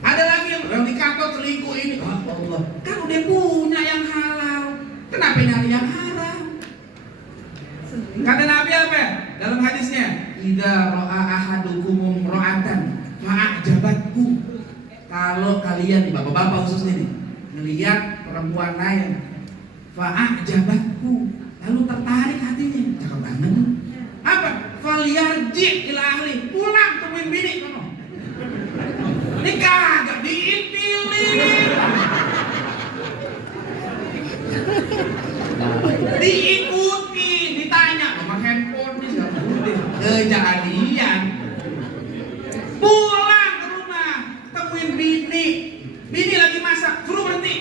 Ada lagi yang di kantor selingkuh. lihat nih, bapak-bapak khususnya nih, ngelihat perempuan lain, fa'ajabatku, lalu tertarik hatinya, cakep banget tuh. Apa? Falyarji ila ahli, pulang temuin bini kono. Ini kagak diintilin, diikuti, ditanya nomor handphone nih, kejadian. Pulang ke rumah, temuin bini, bini lagi masak, suruh berhenti.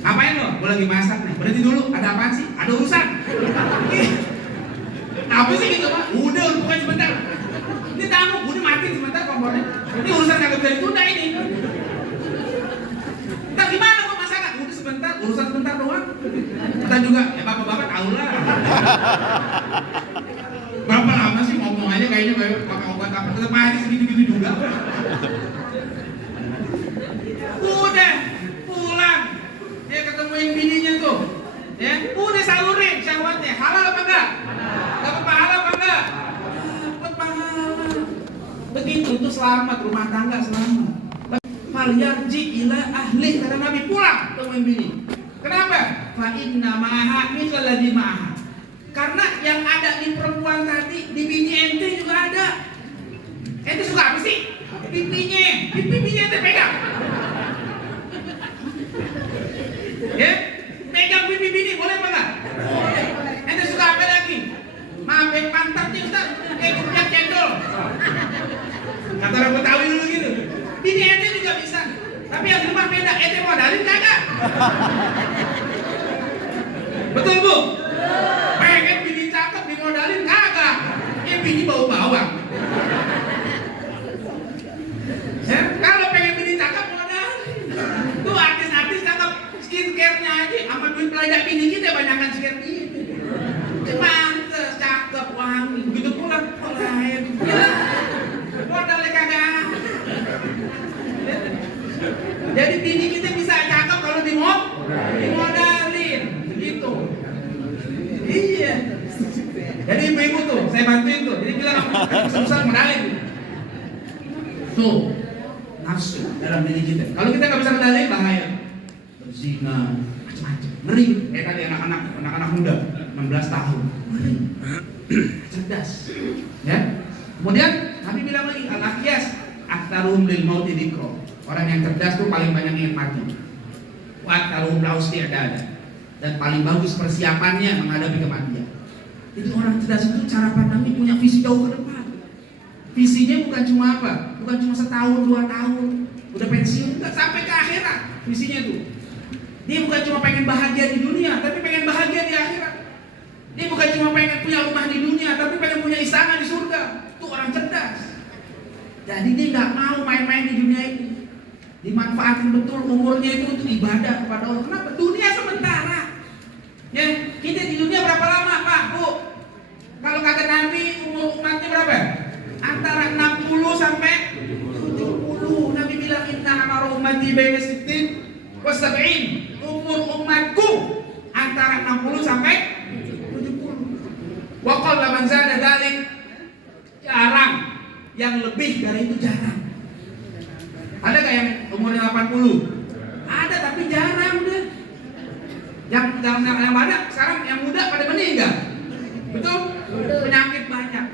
Apain lo? Gue lagi masak nih, berhenti dulu. Ada apaan sih? Ada urusan. Apa sih gitu Pak? Udah, bukan sebentar. Ini tamu, udah matiin sebentar kompornya. Ini urusan kagak bisa ditunda ini. Ntar gimana kok masakan? Udah sebentar, urusan sebentar doang. Kita juga, ya bapak-bapak tahu lah. Berapa lama sih ngomong aja kayaknya kayak pakai obat apa? Tetap aja segitu-gitu juga. Udah, pulang. Dia ketemuin bininya tuh. Ya, udah salurin syahwatnya. Halal apa enggak? Dapat pahala apa enggak? Dapat pahala. Begitu itu selamat, rumah tangga selamat. Falyarji ila ahli, kata Nabi, pulang temuin bini. Kenapa? Fa inna ma'aha mithla ladzi ma'aha. Karena yang ada di perempuan tadi, di bini ente juga ada. Ente suka apa sih? Pipinya, pipi bini ente pegang. Ya, pegang pipi bini boleh apa enggak? Boleh. Ente suka apa lagi? Mampir pantatnya Ustaz, kayak kucing cendol. Kata orang Betawi dulu gitu. Bini ente juga bisa. Tapi yang di rumah beda, ente modalin kagak? Betul Bu? Pengen bini cakep dimodalin kagak? Bini bau bawang. Ya, kalau pengen bini cakep modalin. Tuh artis-artis cakep, skincare-nya aja sama duit pelajar bini kita banyakan skincare ini. Mantes, cakep, wangi, begitu pulang lain. Ya, modalnya kagak. Jadi bini kita bisa cakep kalau dimodalin, begitu. Iya. Jadi ibu-ibu tuh, saya bantuin tuh. Jadi bilang susah modalin. Tuh, nafsu dalam diri kita. Kalau kita nggak bisa modalin, bahaya. Berzina, macam-macam. Ngeri. Kayak tadi anak-anak muda, 16 tahun. Ngeri. Cerdas. Ya. Kemudian Nabi bilang lagi, al-aqyas aktaruhum lil mauti dzikra. Orang yang cerdas tuh paling banyak ingat mati. Wa aktaruhum lausti ada. Dan paling bagus persiapannya menghadapi kematian. Jadi orang cerdas itu cara pandangnya punya visi jauh ke depan. Visinya bukan cuma apa? Bukan cuma setahun, 2 tahun, udah pensiun, enggak, sampai ke akhirat visinya tuh. Dia bukan cuma pengen bahagia di dunia, tapi pengen bahagia di akhirat. Dia bukan cuma pengen punya rumah di dunia, tapi pengen punya istana di surga. Itu orang cerdas. Jadi dia nggak mau main-main di dunia ini. Dimanfaatin betul umurnya itu untuk ibadah kepada Allah. Kenapa? Dunia sementara. Ya, kita di dunia berapa lama, Pak, Bu? Kalau kata Nabi, umur umatnya berapa? Antara 60 sampai 70. Nabi bilang inna amara ummati baina 60 wa 70. Umur umatku antara 60 sampai 70. Wa qalla man zada dzalik, jarang. Yang lebih dari itu jarang. Ada gak yang umurnya 80? Ada, tapi jarang deh. Yang banyak sekarang yang muda pada meninggal. Betul? Penyakit banyak.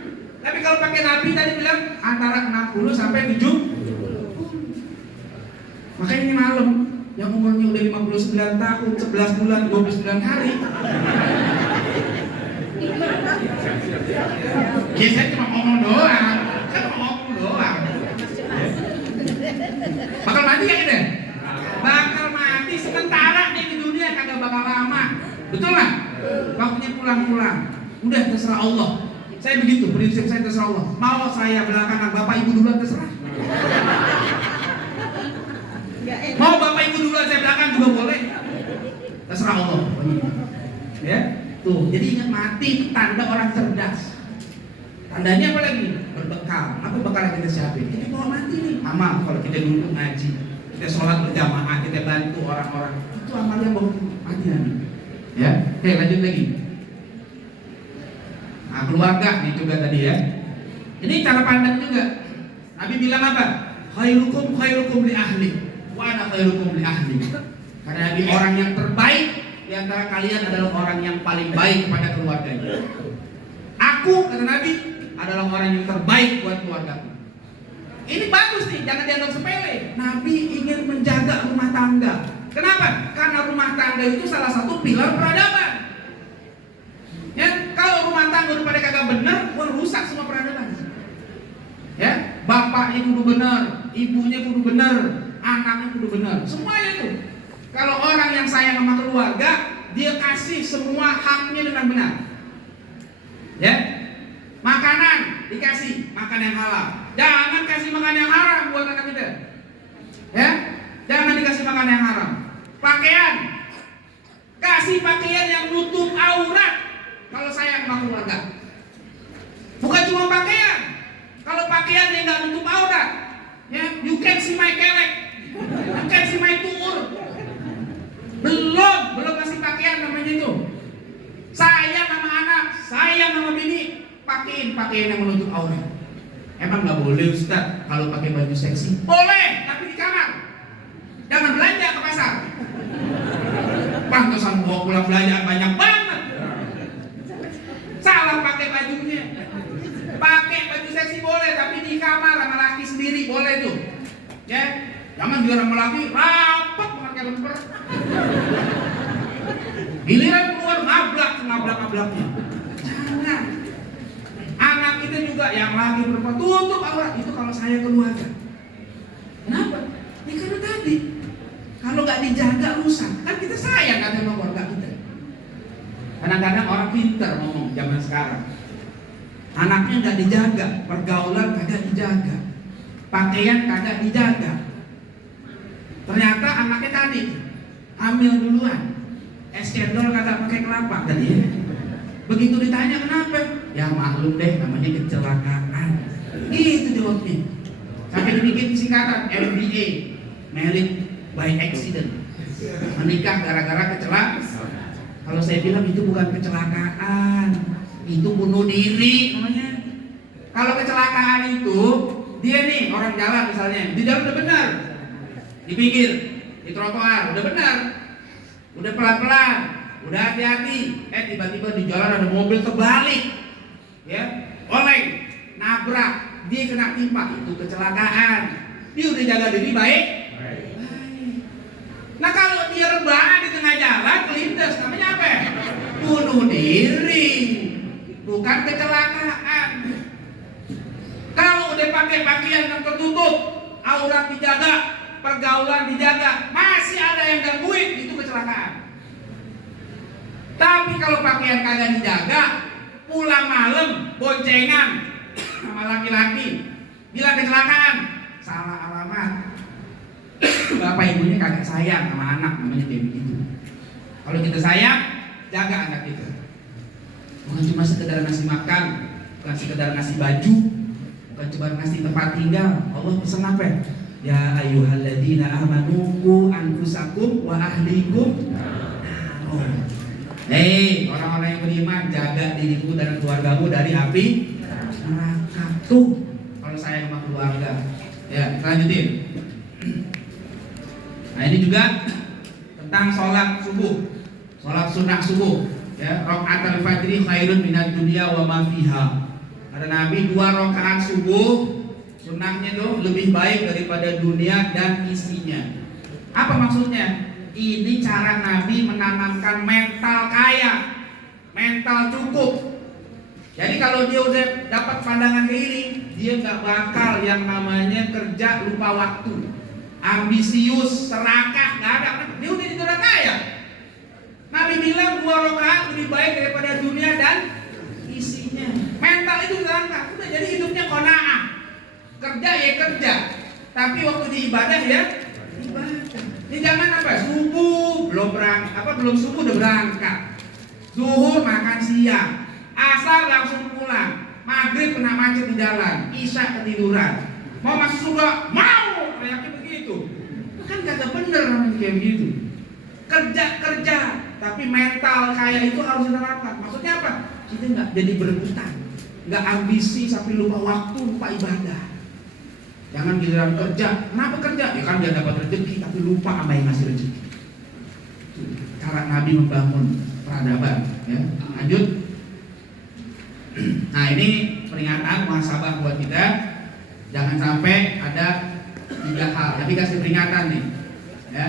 Tapi kalau pakai Nabi tadi bilang antara 60 sampai 70. Makanya ini malam yang umurnya udah 59 tahun, 11 bulan, 29 hari. Ya saya cuma ngomong doang. Bakal mati gak kita? Bakal mati sementara nih di dunia, kagak bakal lama. Betul nggak? Waktunya pulang-pulang. Udah terserah Allah. Saya begitu, prinsip saya terserah Allah. Mau saya belakangan, bapak ibu duluan terserah. Mau bapak ibu duluan saya belakang juga boleh. Terserah Allah. Ya, tuh. Jadi ingat, mati itu tanda orang cerdas. Tandanya apa lagi? Berbekal. Apa bekal yang kita siapin? Kita mau mati nih. Amal. Kalau kita duduk ngaji, kita sholat berjamaah, kita bantu orang-orang, itu amal yang mau mati nanti. Ya, oke, lanjut lagi. Nah, keluarga nih juga tadi ya. Ini cara pandang juga. Nabi bilang apa? Khairukum li ahli wa ana khairukum li ahli. Karena Nabi orang yang terbaik di antara kalian adalah orang yang paling baik kepada keluarganya. Aku, kata Nabi, adalah orang yang terbaik buat keluargaku. Ini bagus nih, jangan dianggap sepele. Nabi ingin menjaga rumah tangga. Kenapa? Karena rumah tangga itu salah satu pilar peradaban. Ya, kalau rumah tangga udah pada kagak benar, rusak semua peradaban. Ya, bapaknya kudu benar, ibunya kudu benar, anaknya kudu benar, semuanya itu. Kalau orang yang sayang sama keluarga, dia kasih semua haknya dengan benar. Ya, makanan dikasih makan yang halal, jangan kasih makan yang haram buat anak kita. Ya, jangan dikasih makan yang haram. Pakaian, kasih pakaian yang nutup aurat. Kalau sayang sama keluarga, bukan cuma pakaian. Kalau pakaian yang nggak nutup aurat, ya, you can see my kelek, you can see my tuur. Belum kasih pakaian namanya itu. Sayang sama anak, sayang sama bini, pakein pakaian yang menutup aurat. Emang nggak boleh Ustaz kalau pakai baju seksi? Boleh, tapi di kamar. Jangan belanja ke pasar. Pantesan bawa pulang belanjaan banyak banget. Salah pakai bajunya. Pakai baju seksi boleh, tapi di kamar sama laki sendiri boleh tuh. Ya, jangan biar sama laki rapat banget kayak lemper. Giliran keluar ngablak-ngablaknya. Jangan. Anak kita juga yang lagi perempuan tutup aurat itu kalau saya keluarga. Kenapa? Ya karena tadi kalau nggak dijaga rusak. Kan kita sayang kan sama keluarga kita. Kadang-kadang orang pintar ngomong zaman sekarang. Anaknya nggak dijaga, pergaulan kagak dijaga, pakaian kagak dijaga. Ternyata anaknya tadi hamil duluan, es cendol kagak pakai kelapa tadi ya. Begitu ditanya kenapa, ya maklum deh namanya kecelakaan. Gitu jawabnya. Sampai dibikin singkatan MBA, married by accident, menikah gara-gara kecelakaan. Kalau saya bilang itu bukan kecelakaan, itu bunuh diri namanya. Kalau kecelakaan itu dia nih orang jalan misalnya, di jalan udah benar, di pinggir, di trotoar udah benar, udah pelan-pelan, udah hati-hati, tiba-tiba di jalan ada mobil terbalik, ya, oleng, nabrak, dia kena timpa, itu kecelakaan. Dia udah jaga diri baik. Nah kalau dia rebahan di tengah jalan kelindes, namanya apa? Bunuh diri, bukan kecelakaan. Kalau udah pakai pakaian yang tertutup, aurat dijaga, pergaulan dijaga, masih ada yang gangguin, itu kecelakaan. Tapi kalau pakaian kagak dijaga, pulang malam boncengan sama laki-laki, bilang kecelakaan, salah alamat. Bapak ibunya kagak sayang sama anak, namanya kayak begitu. Kalau kita sayang, jaga anak kita. Bukan cuma sekedar ngasih makan, bukan sekedar ngasih baju, bukan cuma ngasih tempat tinggal. Allah pesan apa? Ya ayyuhalladzina amanu qu anfusakum wa ahlikum. Hei, orang-orang yang beriman, jaga dirimu dan keluargamu dari api neraka. Tuh, kalau sayang sama keluarga. Ya, lanjutin. Nah ini juga tentang sholat subuh, sholat sunnah subuh. Ya, rakaat al-fajri khairun minad dunya wa ma fiha. Kata Nabi 2 rakaat subuh sunnahnya tuh lebih baik daripada dunia dan isinya. Apa maksudnya? Ini cara Nabi menanamkan mental kaya, mental cukup. Jadi kalau dia udah dapat pandangan kayak ini, dia nggak bakal yang namanya kerja lupa waktu, ambisius, serakah, nggak ada. Dia udah jadi orang kaya. Nabi bilang 2 rakaat lebih baik daripada dunia dan isinya. Mental itu diangkat, udah jadi hidupnya qanaah. Kerja ya kerja, tapi waktu di ibadah ya ibadah. Ini jangan apa? Subuh belum subuh udah berangkat. Zuhur makan siang, asar langsung pulang, maghrib kena macet di jalan, isya ketiduran. Mau masuk surga? Mau, kayaknya begitu. Kan kagak bener namanya kayak begitu. Kerja, tapi mental kaya itu harus diterapkan. Maksudnya apa? Kita nggak jadi berebutan, nggak ambisi sampai lupa waktu, lupa ibadah. Jangan giliran kerja. Kenapa kerja? Ya kan dia dapat rezeki tapi lupa sama yang ngasih rezeki. Cara Nabi membangun peradaban. Ya. Lanjut. Nah ini peringatan muhasabah buat kita. Jangan sampai ada 3 hal. Tapi kasih peringatan nih. Ya.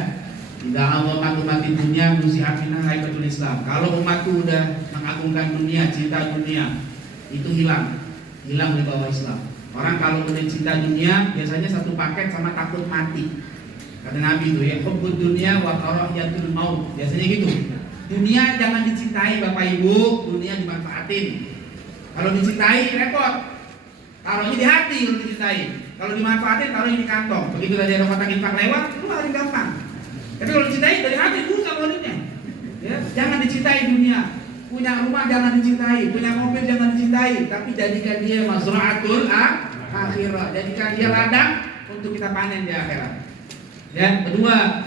Tidak Allah mati dunia nusihat minah haibatul Islam. Kalau umatku udah mengagungkan dunia, cinta dunia, itu hilang di bawah Islam. Orang kalau udah cinta dunia biasanya satu paket sama takut mati. Kata Nabi itu ya, hubbud dunia wa karahiyatul maut. Biasanya gitu. Dunia jangan dicintai Bapak Ibu, dunia dimanfaatin. Kalau dicintai repot. Taruhnya di hati kalau dicintai. Kalau dimanfaatin taruhnya di kantong. Begitu tadi ada kotak infak lewat, itu paling gampang. Tapi kalau dicintai dari hati susah mulutnya. Ya, jangan dicintai dunia. Punya rumah jangan dicintai, punya mobil jangan dicintai, tapi jadikan dia mazra'atul akhirah. Jadikan dia ladang untuk kita panen di akhirat. Ya, kedua,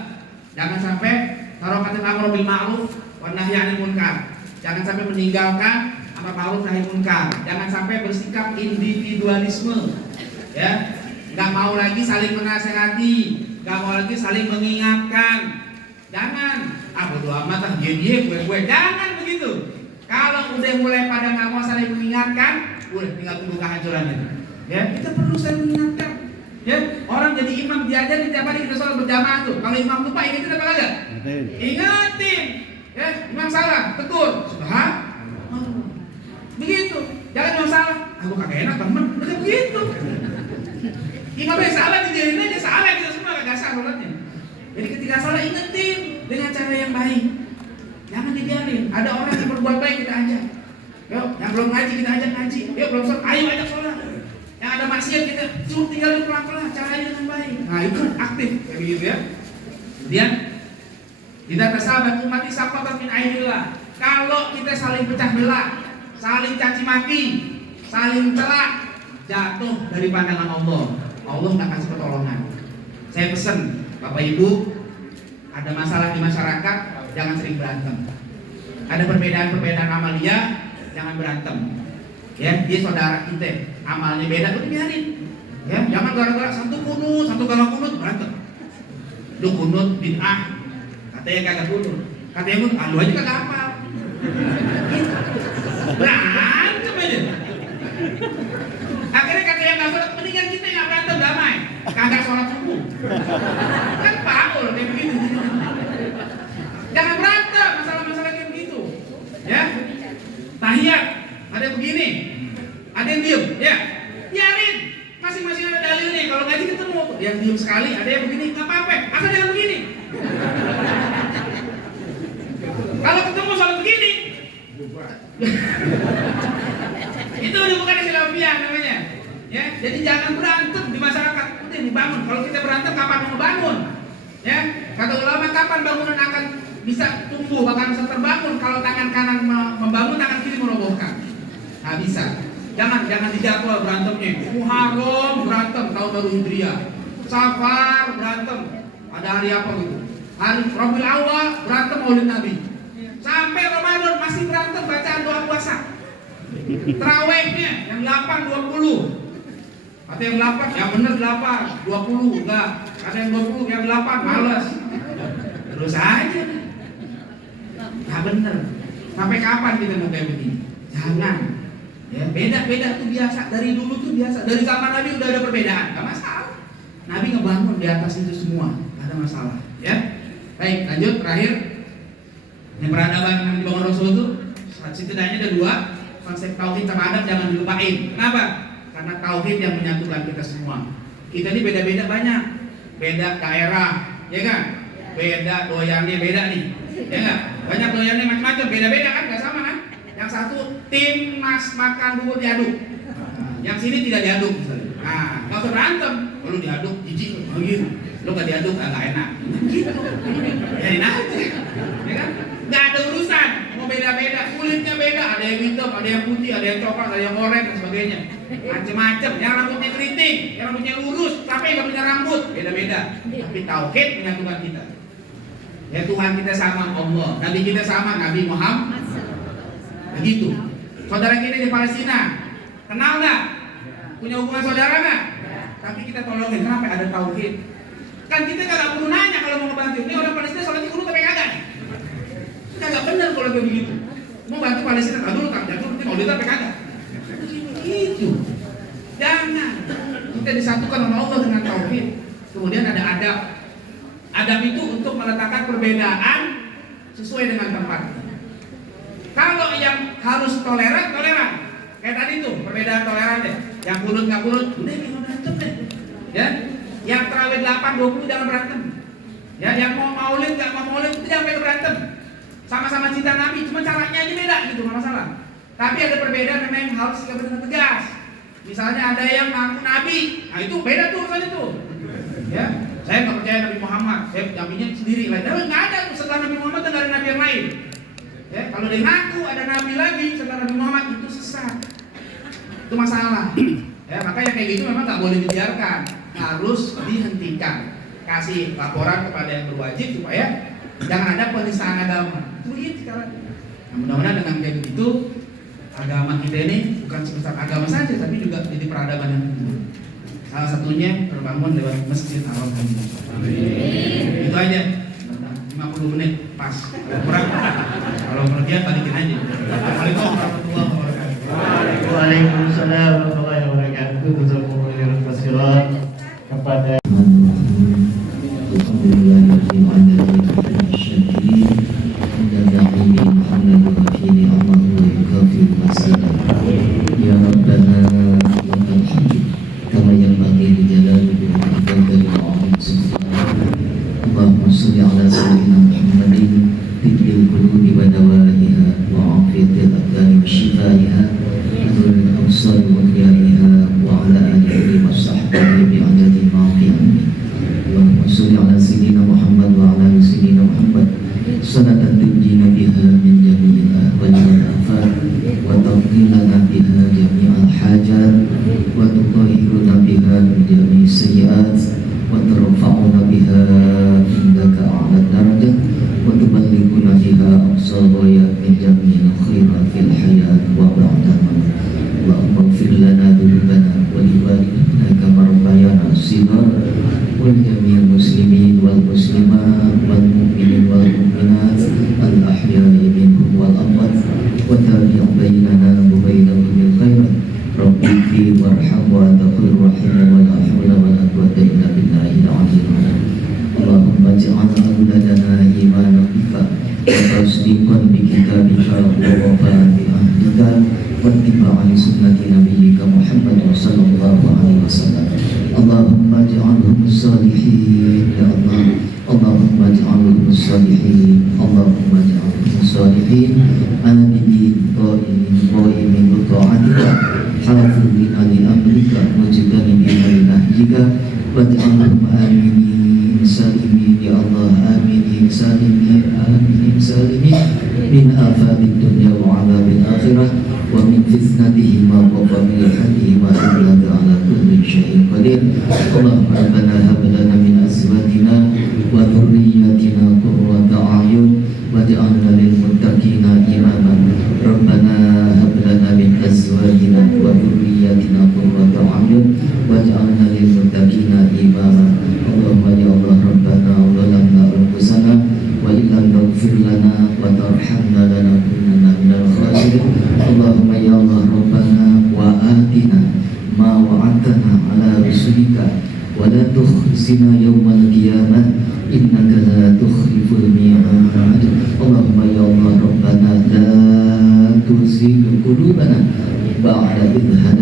jangan sampai tarokatul amr bil ma'ruf wan nahyi 'anil munkar. Jangan sampai meninggalkan amar ma'ruf nahi munkar. Jangan sampai bersikap individualisme. Ya, nggak mau lagi saling menasehati, nggak mau lagi saling mengingatkan. Jangan, bodo amat ah, dia gue. Jangan begitu. Kalau udah mulai pada nggak mau saling mengingatkan, udah tinggal tunggu kehancurannya. Ya, kita perlu saling mengingatkan. Ya, orang jadi imam diajar tiap hari kita sholat berjamaah tuh. Kalau imam lupa ingetin apa kagak? Ingetin. Ya, imam salah, tegur. Subhanallah. Begitu. Jangan imam salah. Aku kagak enak temen. Udah begitu. Imamnya salah dijarin aja salah kita semua kagak sah sholatnya. Jadi ketika salah ingetin dengan cara yang baik. Jangan dibiarin. Ada orang yang berbuat baik kita ajak. Yuk, yang belum ngaji kita ajak ngaji. Yuk, belum sholat, ayo ajak sholat. Yang ada maksiat kita suruh tinggalin pelan-pelan, caranya dengan baik. Nah itu aktif kayak begitu ya. Kemudian kita tersahabat umat isafatan min ainillah. Kalau kita saling pecah belah, saling caci maki, saling celak, jatuh dari pandangan Allah. Allah nggak kasih pertolongan. Saya pesan Bapak Ibu, ada masalah di masyarakat, jangan sering berantem. Ada perbedaan amalia, jangan berantem. Ya, dia saudara kita, amalnya beda, udah biarin. Ya, jangan gara-gara satu kagak kunut berantem. Lu kunut bid'ah, katanya kagak kunut. Katanya kunut, lu aja kagak hafal. Berantem aja. Akhirnya kata yang nggak sholat, mendingan kita yang berantem damai. Kagak sholat subuh. Kan Paul kayak begitu. Jangan berantem masalah-masalah kayak begitu. Ya. Tahiyat ada yang begini, ada yang diem, ya. Biarin. Masing-masing ada dalilnya. Kalau ngaji ketemu, yang diem sekali, ada yang begini, nggak apa-apa. Asal jangan begini. Kalau ketemu sholat begini, itu udah bukan khilafiyah namanya. Ya, jadi jangan berantem di masyarakat. Udah dibangun. Kalau kita berantem, kapan mau bangun? Ya, kata ulama kapan bangunan akan bisa tumbuh, bahkan bisa terbangun kalau tangan kanan membangun, tangan kiri merobohkan. Nah bisa. Jangan dijadwal berantemnya. Muharram berantem tahun baru Hijriah. Safar berantem. Ada hari apa gitu? Hari Rabiul Awal berantem Maulid Nabi. Sampai Ramadan masih berantem bacaan doa puasa. Tarawihnya yang 8-20. Ada yang 8, yang bener 8, 20 enggak. Ada yang 20, yang 8 malas. Terus aja. Nah bener. Sampai kapan kita mau kayak begini? Jangan. Ya, beda tuh biasa. Dari dulu tuh biasa. Dari zaman Nabi udah ada perbedaan, enggak masalah. Nabi ngebangun di atas itu semua, enggak ada masalah. Ya. Baik, lanjut terakhir. Yang peradaban yang dibangun Rasul itu setidaknya ada 2. Konsep tauhid sama adab jangan dilupain. Kenapa? Karena tauhid yang menyatukan kita semua. Kita ini beda-beda banyak. Beda daerah, ya kan? Beda doyannya beda nih. Ya enggak? Banyak doyannya macam-macam, beda-beda kan? Enggak sama kan? Yang satu tim mas makan bubur diaduk. Yang sini tidak diaduk misalnya. Nah, enggak usah berantem. Kalau diaduk jijik begitu. Lu enggak diaduk enggak enak. Gitu. Biarin aja. Ya kan? Enggak ada urusan. Mau beda-beda, kulitnya beda, ada yang hitam, ada yang putih, ada yang coklat, ada yang oranye dan sebagainya. Macam-macam. Yang rambutnya keriting, yang rambutnya lurus, sampai enggak punya rambut, beda-beda. Tapi tauhid menyatukan kita. Ya Tuhan kita sama Allah, Nabi kita sama Nabi Muhammad. Begitu. Saudara kita di Palestina, kenal nggak? Punya hubungan saudara nggak? tapi kita tolongin. Kenapa? Ada tauhid. Kan kita nggak perlu nanya kalau mau ngebantu. Ini orang Palestina sholat dulu tapi kagak. Nggak benar kalau kayak begitu. Mau bantu Palestina tak dulu tak jatuh nanti mau lihat tapi kagak. Begitu. Jangan. Kita disatukan sama Allah dengan tauhid. Kemudian ada adab. Adab itu untuk meletakkan perbedaan sesuai dengan tempat. Kalau yang harus toleran, toleran. Kayak tadi tuh perbedaan toleran deh. Yang kunut nggak kunut, udah jangan berantem deh. Ya. Yang terawih 8-20 jangan berantem. Ya, yang mau maulid nggak mau maulid itu jangan berantem. Sama-sama cinta Nabi, cuma caranya aja beda gitu, nggak masalah. Tapi ada perbedaan memang yang harus kita benar tegas. Misalnya ada yang ngaku Nabi, nah itu beda tuh urusannya tuh. Ya, saya nggak percaya Nabi Muhammad, saya nabinya sendiri. Lain nggak ada tuh setelah Nabi Muhammad dan dari Nabi yang lain. Ya, kalau dia ngaku ada Nabi lagi setelah Nabi Muhammad itu sesat, itu masalah. Ya, makanya kayak gitu memang nggak boleh dibiarkan, harus dihentikan. Kasih laporan kepada yang berwajib supaya jangan ada penistaan agama. Itu begitu sekarang. Nah, mudah-mudahan dengan kayak begitu agama kita ini bukan sekedar agama saja, tapi juga jadi peradaban yang tinggi. Salah satunya terbangun lewat Masjid Al-Haram. Itu aja. 50 menit pas. Kalau kurang, kalau kelebihan balikin aja. Assalamualaikum warahmatullahi wabarakatuh. Waalaikumsalam warahmatullahi wabarakatuh. Jazakumullahu khairan kepada بعد إذ هديتنا